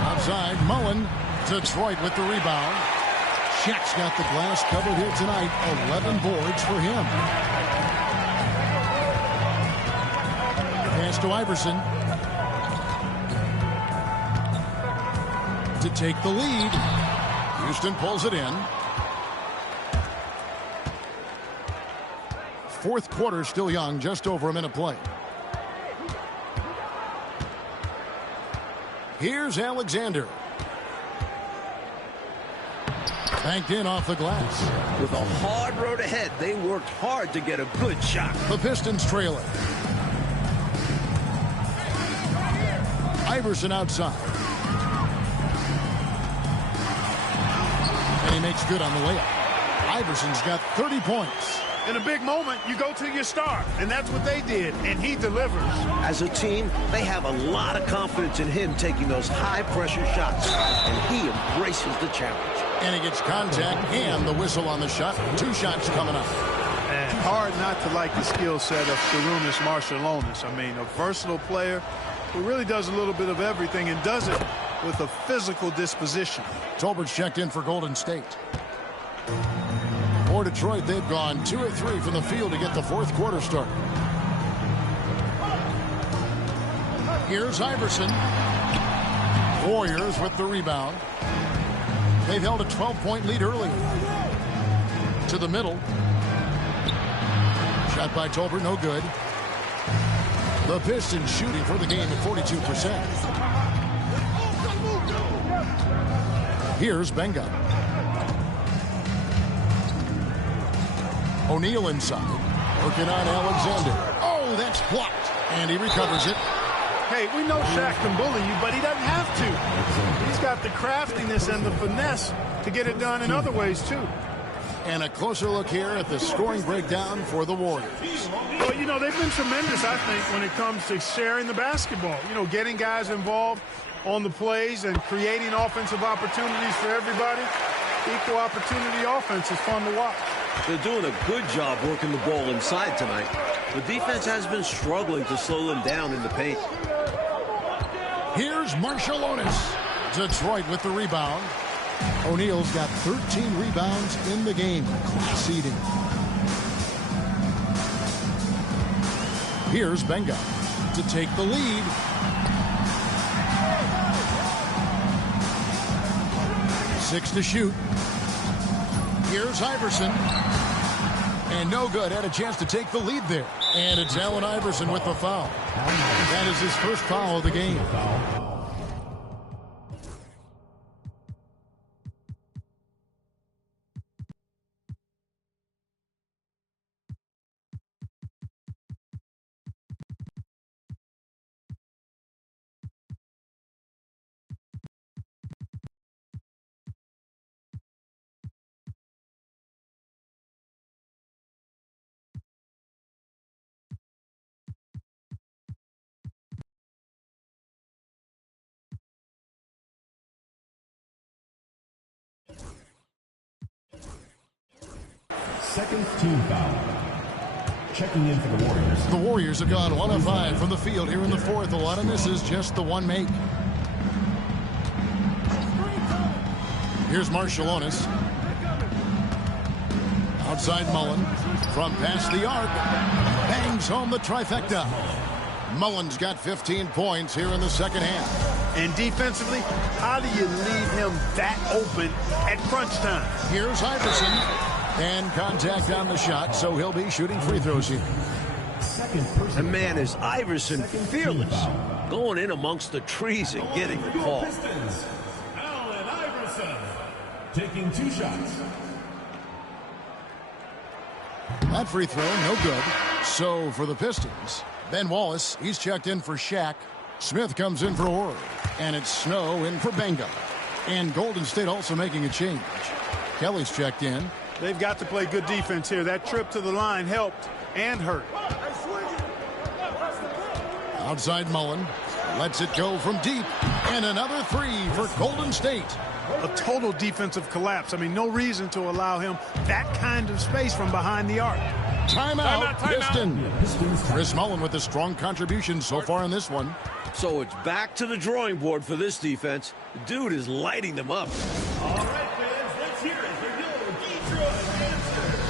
Outside, Mullen. Detroit with the rebound. Shaq's got the glass covered here tonight. 11 boards for him. Pass to Iverson. To take the lead. Houston pulls it in. Fourth quarter still young, just over a minute play. Here's Alexander. Banked in off the glass. With a hard road ahead, they worked hard to get a good shot. The Pistons trailing. Iverson outside. And he makes good on the layup. Iverson's got 30 points. In a big moment, you go to your star, and that's what they did, and he delivers. As a team, they have a lot of confidence in him taking those high-pressure shots, and he embraces the challenge. And he gets contact and the whistle on the shot. 2 shots coming up. And hard not to like the skill set of Sarunas Marciulionis. I mean, a versatile player who really does a little bit of everything and does it with a physical disposition. Tolbert's checked in for Golden State. For Detroit, they've gone 2 of 3 from the field to get the fourth quarter started. Here's Iverson. Warriors with the rebound. They've held a 12-point lead early. To the middle. Shot by Tolbert, no good. The Pistons shooting for the game at 42%. Here's Benga. O'Neal inside. Working on Alexander. Oh, that's blocked. And he recovers it. Hey, we know Shaq can bully you, but he doesn't have to. He's got the craftiness and the finesse to get it done in other ways, too. And a closer look here at the scoring breakdown for the Warriors. Well, you know, they've been tremendous, I think, when it comes to sharing the basketball. You know, getting guys involved on the plays and creating offensive opportunities for everybody. Equal opportunity offense is fun to watch. They're doing a good job working the ball inside tonight. The defense has been struggling to slow them down in the paint. Here's Marciulionis. Detroit with the rebound. O'Neal's got 13 rebounds in the game. Conceding. Here's Benga to take the lead. Six to shoot. Here's Iverson. And no good. Had a chance to take the lead there. And it's Allen Iverson with the foul. That is his first foul of the game. Second team foul. Checking in for the Warriors. The Warriors have gone 1 of 5 from the field here in the fourth. A lot of misses, just the one make. Here's Marciulionis. Outside Mullen. From past the arc. Bangs home the trifecta. Mullen's got 15 points here in the second half. And defensively, how do you leave him that open at crunch time? Here's Iverson. And contact on the shot, so he'll be shooting free throws here. The man is Iverson, fearless, going in amongst the trees and getting the call. Pistons, Allen Iverson, taking 2 shots. That free throw, no good. So for the Pistons, Ben Wallace, he's checked in for Shaq. Smith comes in for Horry. And it's Snow in for Benga. And Golden State also making a change. Kelly's checked in. They've got to play good defense here. That trip to the line helped and hurt. Outside Mullen. Lets it go from deep. And another three for Golden State. A total defensive collapse. I mean, no reason to allow him that kind of space from behind the arc. Timeout, Pistons. Chris Mullen with a strong contribution so far in this one. So it's back to the drawing board for this defense. The dude is lighting them up. All right, fans, let's hear it for your Detroit Esters.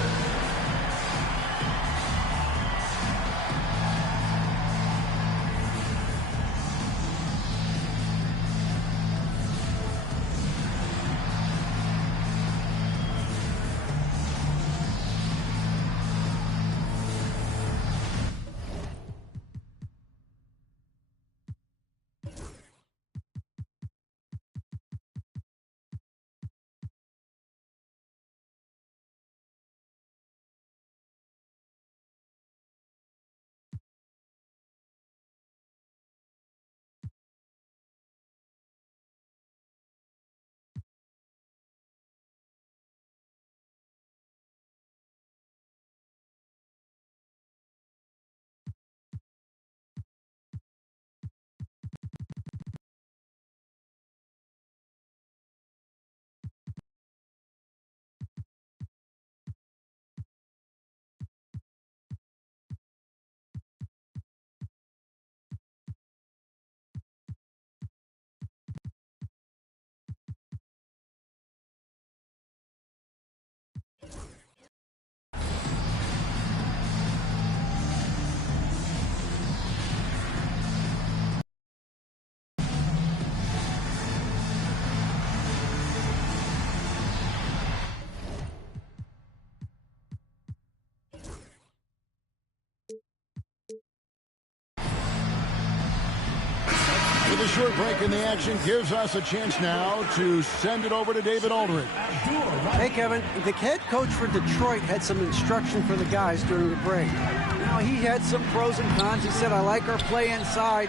short break in the action gives us a chance now to send it over to David Aldridge. Hey, Kevin, the head coach for Detroit had some instruction for the guys during the break. Now, he had some pros and cons. He said, I like our play inside.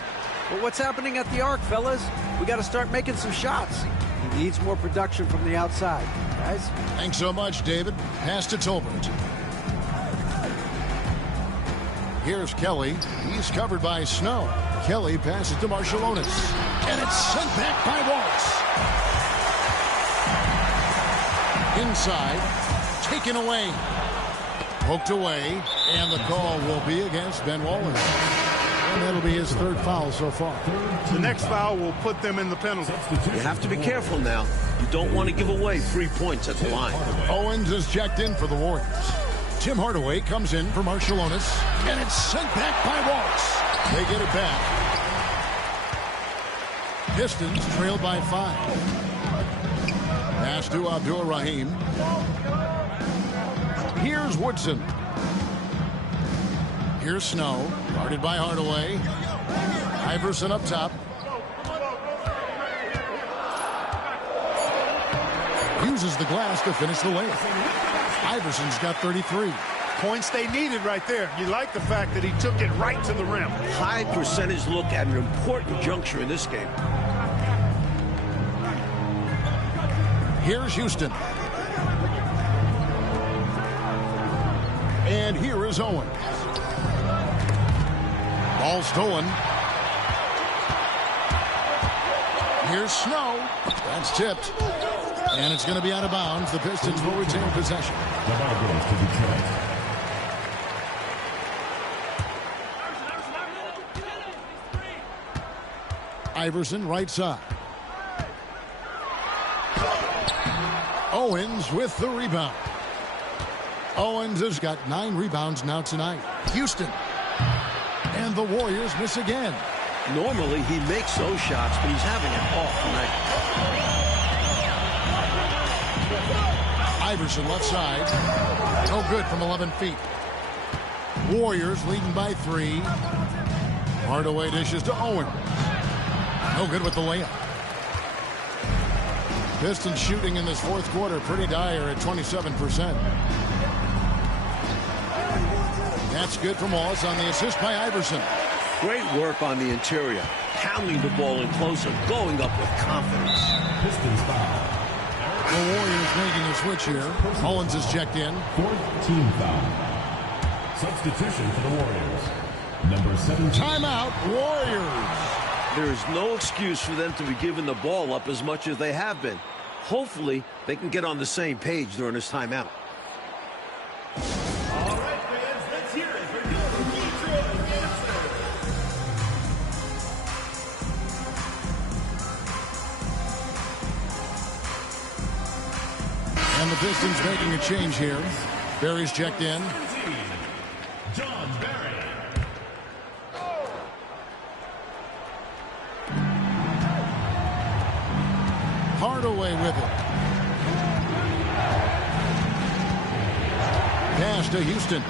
But what's happening at the arc, fellas? We got to start making some shots. He needs more production from the outside. Guys? Thanks so much, David. Pass to Tolbert. Here's Kelly. He's covered by Snow. Kelly passes to Marciulionis. And it's sent back by Wallace. Inside. Taken away. Poked away. And the call will be against Ben Wallace. And that'll be his third foul so far. The next foul will put them in the penalty. You have to be careful now. You don't want to give away 3 points at the line. Owens is checked in for the Warriors. Tim Hardaway comes in for Marciulionis. And it's sent back by Wallace. They get it back. Pistons trailed by 5. Pass to Abdul-Rahim. Here's Woodson. Here's Snow. Guarded by Hardaway. Iverson up top. Uses the glass to finish the layup. Iverson's got 33. Points they needed right there. You like the fact that he took it right to the rim. High percentage look at an important juncture in this game. Here's Houston. And here is Owens. Ball stolen. Here's Snow. That's tipped. And it's going to be out of bounds. The Pistons will retain possession. The ball goes to Detroit. Iverson right side. Owens with the rebound. Owens has got 9 rebounds now tonight. Houston. And the Warriors miss again. Normally he makes those shots, but he's having an off night. Iverson left side. No good from 11 feet. Warriors leading by 3. Hardaway dishes to Owens. No good with the layup. Pistons shooting in this fourth quarter pretty dire at 27%. That's good from Wallace on the assist by Iverson. Great work on the interior. Pounding the ball in close and going up with confidence. Pistons foul. The Warriors making a switch here. Owens is checked in. 4th team foul. Substitution for the Warriors. Number 17. Timeout, Warriors. There is no excuse for them to be giving the ball up as much as they have been. Hopefully, they can get on the same page during this timeout. All right, fans, let's hear it for Detroit Esters. And the Pistons making a change here. Barry's checked in. John Barry. Hardaway with it. Pass to Houston.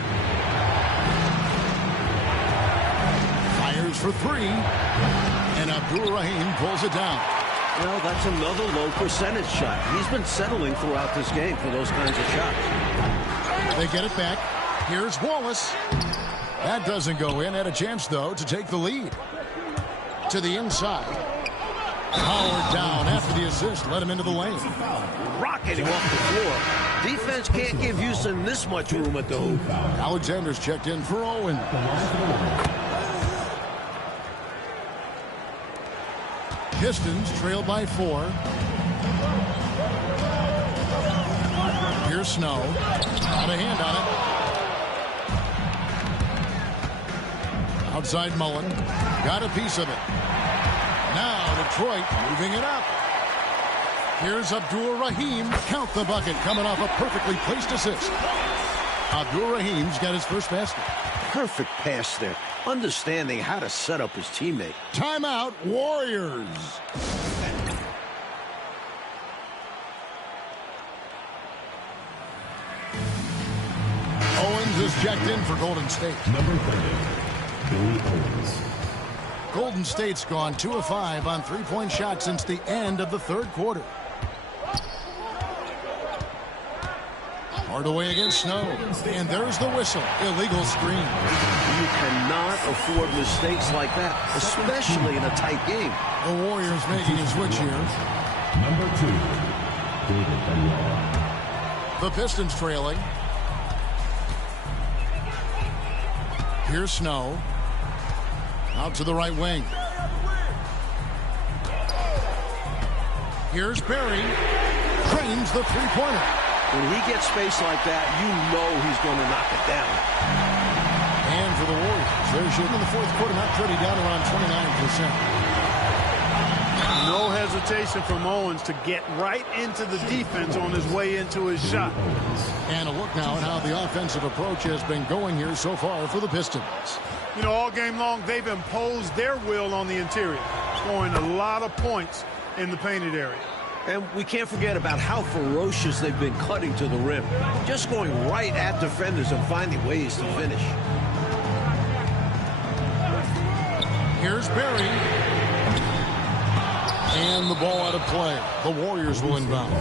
Fires for 3. And Abdul-Rahim pulls it down. Well, that's another low percentage shot. He's been settling throughout this game for those kinds of shots. They get it back. Here's Wallace. That doesn't go in. Had a chance, though, to take the lead. To the inside. Howard down after the assist. Let him into the lane. Rocketing off the floor. Defense can't give Houston this much room at the hoop. Alexander's checked in for Owen. Pistons trail by 4. Here's Snow. Got a hand on it. Outside Mullen. Got a piece of it. Now Detroit moving it up. Here's Abdul-Rahim. Count the bucket coming off a perfectly placed assist. Abdul-Rahim's got his first basket. Perfect pass there. Understanding how to set up his teammate. Timeout, Warriors. Owens is checked in for Golden State. Number 30, Billy Owens. Golden State's gone 2 of 5 on three-point shots since the end of the third quarter. Hardaway against Snow. And there's the whistle. Illegal screen. You cannot afford mistakes like that, especially in a tight game. The Warriors making a switch here. Number 2, David Benoit. The Pistons trailing. Here's Snow. Out to the right wing. Here's Barry. Drains the three-pointer. When he gets space like that, you know he's going to knock it down. And for the Warriors, they're shooting in the fourth quarter, not pretty, down around 29%. No hesitation from Owens to get right into the defense on his way into his shot. And a look now at how the offensive approach has been going here so far for the Pistons. You know, all game long, they've imposed their will on the interior, scoring a lot of points in the painted area. And we can't forget about how ferocious they've been cutting to the rim. Just going right at defenders and finding ways to finish. Here's Barry. And the ball out of play. The Warriors will inbound.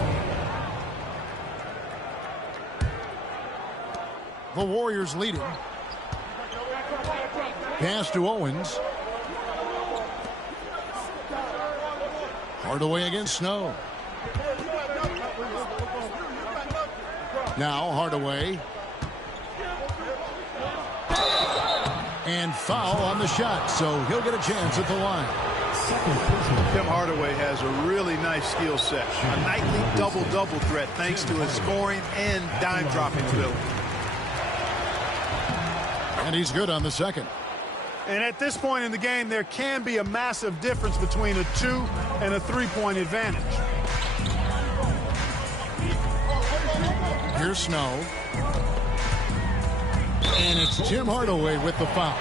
The Warriors leading. Pass to Owens. Hardaway against Snow. Now Hardaway. And foul on the shot, so he'll get a chance at the line. Tim Hardaway has a really nice skill set. A nightly double-double threat thanks to his scoring and dime-dropping ability. And he's good on the second. And at this point in the game, there can be a massive difference between a 2 and a 3-point advantage. Here's Snow. And it's Tim Hardaway with the foul.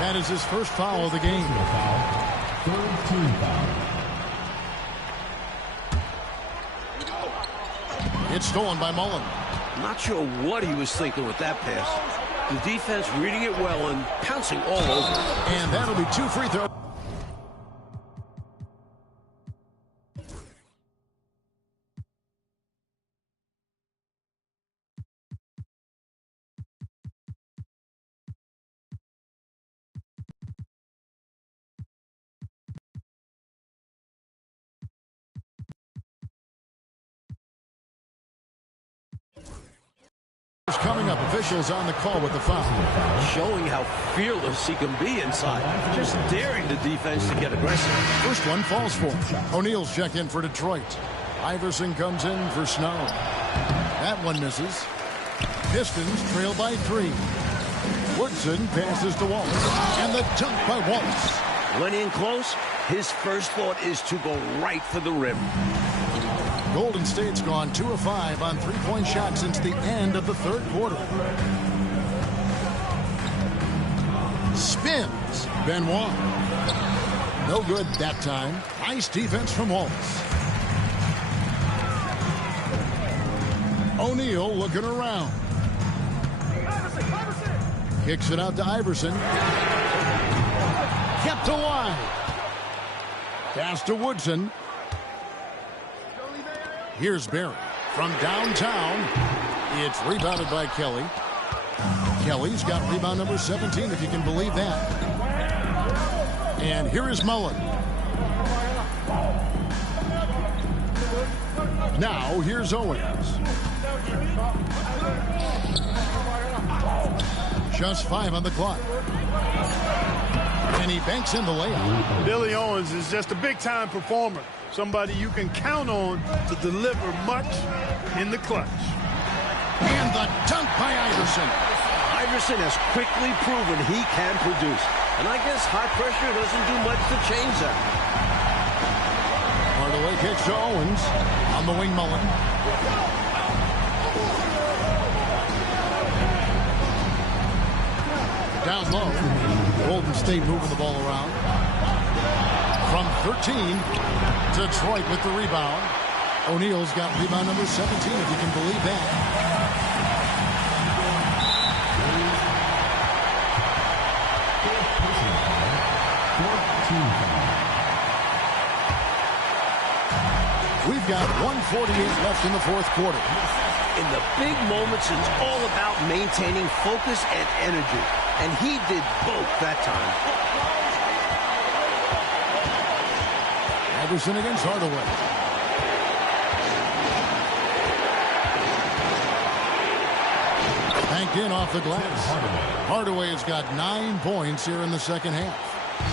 That is his first foul of the game. Third team foul. It's stolen by Mullen. Not sure what he was thinking with that pass. The defense reading it well and pouncing all over. And that'll be 2 free throws. Coming up, officials on the call with the foul. Showing how fearless he can be inside. Just daring the defense to get aggressive. First one falls for him. O'Neal's checked in for Detroit. Iverson comes in for Snow. That one misses. Pistons trail by 3. Woodson passes to Wallace. And the dunk by Wallace. When in close, his first thought is to go right for the rim. Golden State's gone 2 of 5 on three-point shots since the end of the third quarter. Spins. Benoit. No good that time. Nice defense from Wallace. O'Neal looking around. Kicks it out to Iverson. Kept to wide. Pass to Woodson. Here's Barry from downtown. It's rebounded by Kelly. Kelly's got rebound number 17, if you can believe that. And here is Mullen. Now here's Owens. Just 5 on the clock. And he banks in the layup. Billy Owens is just a big-time performer. Somebody you can count on to deliver much in the clutch. And the dunk by Iverson. Iverson has quickly proven he can produce. And I guess high pressure doesn't do much to change that. Hardaway kicks to Owens. On the wing, Mullen. Down low. Golden State moving the ball around. From 13, Detroit with the rebound. O'Neal's got rebound number 17, if you can believe that. foul. We've got 1:48 left in the fourth quarter. In the big moments, it's all about maintaining focus and energy. And he did both that time. Iverson against Hardaway. Banked in off the glass. Hardaway has got 9 points here in the second half.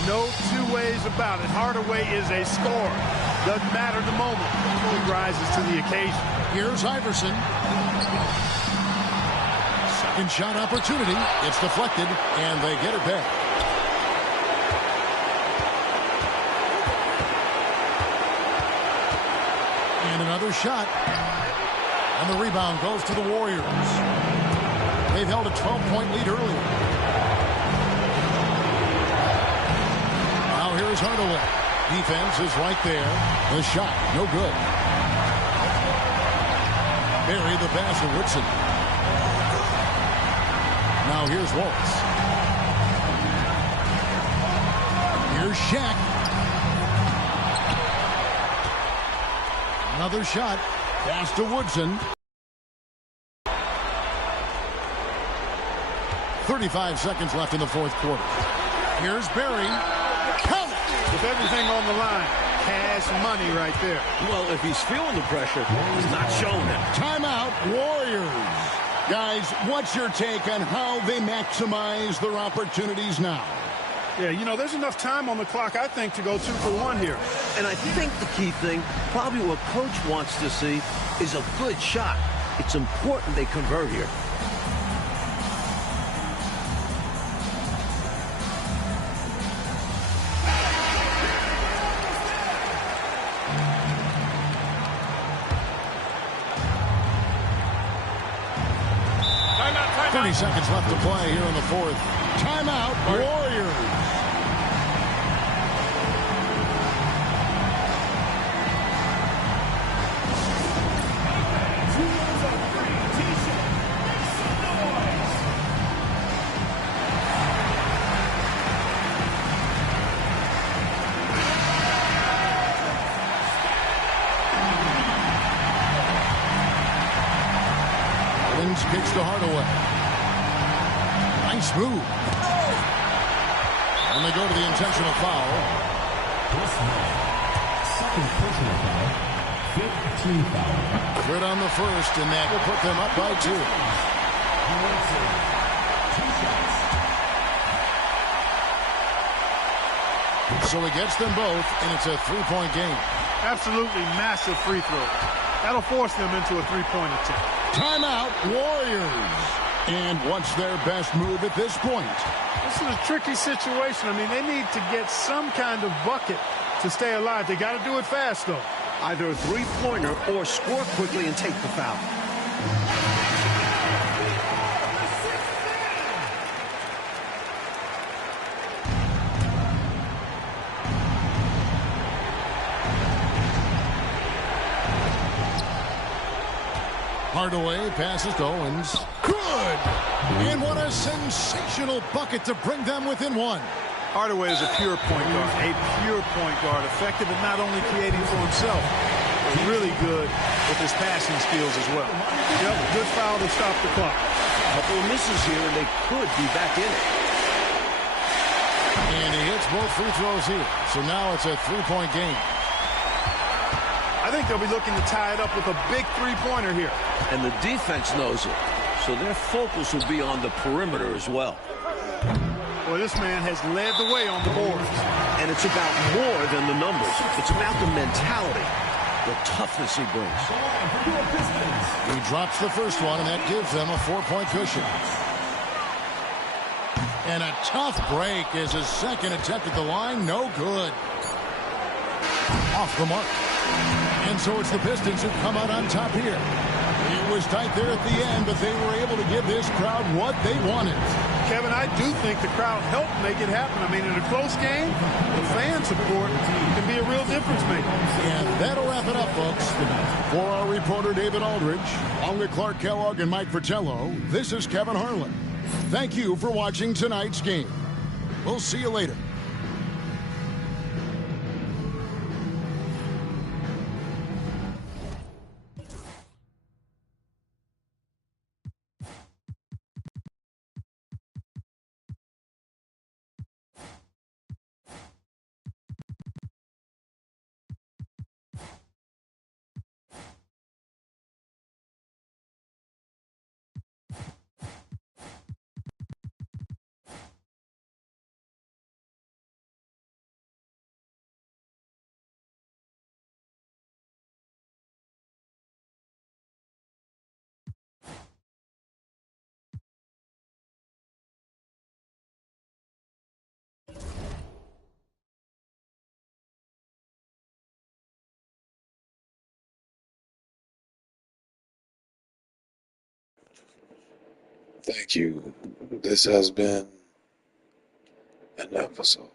No two ways about it. Hardaway is a scorer. Doesn't matter the moment. He rises to the occasion. Here's Iverson. Second shot opportunity. It's deflected, and they get it back. And another shot. And the rebound goes to the Warriors. They've held a 12-point lead earlier. Now here's Hardaway. Defense is right there. The shot, no good. Barry the pass to Woodson. Now here's Waltz. Here's Shaq. Another shot. Pass to Woodson. 35 seconds left in the fourth quarter. Here's Barry. Count it! With everything on the line, cash money right there. Well, if he's feeling the pressure, he's not showing it. Timeout, Warriors. Guys, what's your take on how they maximize their opportunities now? Yeah, you know, there's enough time on the clock, I think, to go 2 for 1 here. And I think the key thing, probably what Coach wants to see, is a good shot. It's important they convert here. Timeout. 30 seconds left to play here in the fourth. Timeout, Warriors. Kicks to Hardaway. Nice move. And they go to the intentional foul. Second personal foul. 15 foul. Good on the first, and that will put them up by 2. 2 shots. So he gets them both, and it's a 3-point game. Absolutely massive free throw. That'll force them into a 3-point attempt. Timeout, Warriors. And what's their best move at this point? This is a tricky situation. I mean, they need to get some kind of bucket to stay alive. They got to do it fast, though. Either a three-pointer or score quickly and take the foul. Hardaway passes to Owens. Good! And what a sensational bucket to bring them within 1. Hardaway is a pure point guard. A pure point guard. Effective at not only creating for himself, but really good with his passing skills as well. Yep, good foul to stop the clock. A couple of misses here, and they could be back in it. And he hits both free throws here. So now it's a 3-point game. I think they'll be looking to tie it up with a big three-pointer here. And the defense knows it. So their focus will be on the perimeter as well. Well, this man has led the way on the boards. And it's about more than the numbers. It's about the mentality, the toughness he brings. He drops the first one, and that gives them a 4-point cushion. And a tough break is his second attempt at the line. No good. Off the mark. And so it's the Pistons who come out on top here. It was tight there at the end, but they were able to give this crowd what they wanted. Kevin, I do think the crowd helped make it happen. I mean, in a close game, the fan support can be a real difference maker. And that'll wrap it up, folks. For our reporter, David Aldridge, along with Clark Kellogg and Mike Fratello, this is Kevin Harlan. Thank you for watching tonight's game. We'll see you later. Thank you. This has been an episode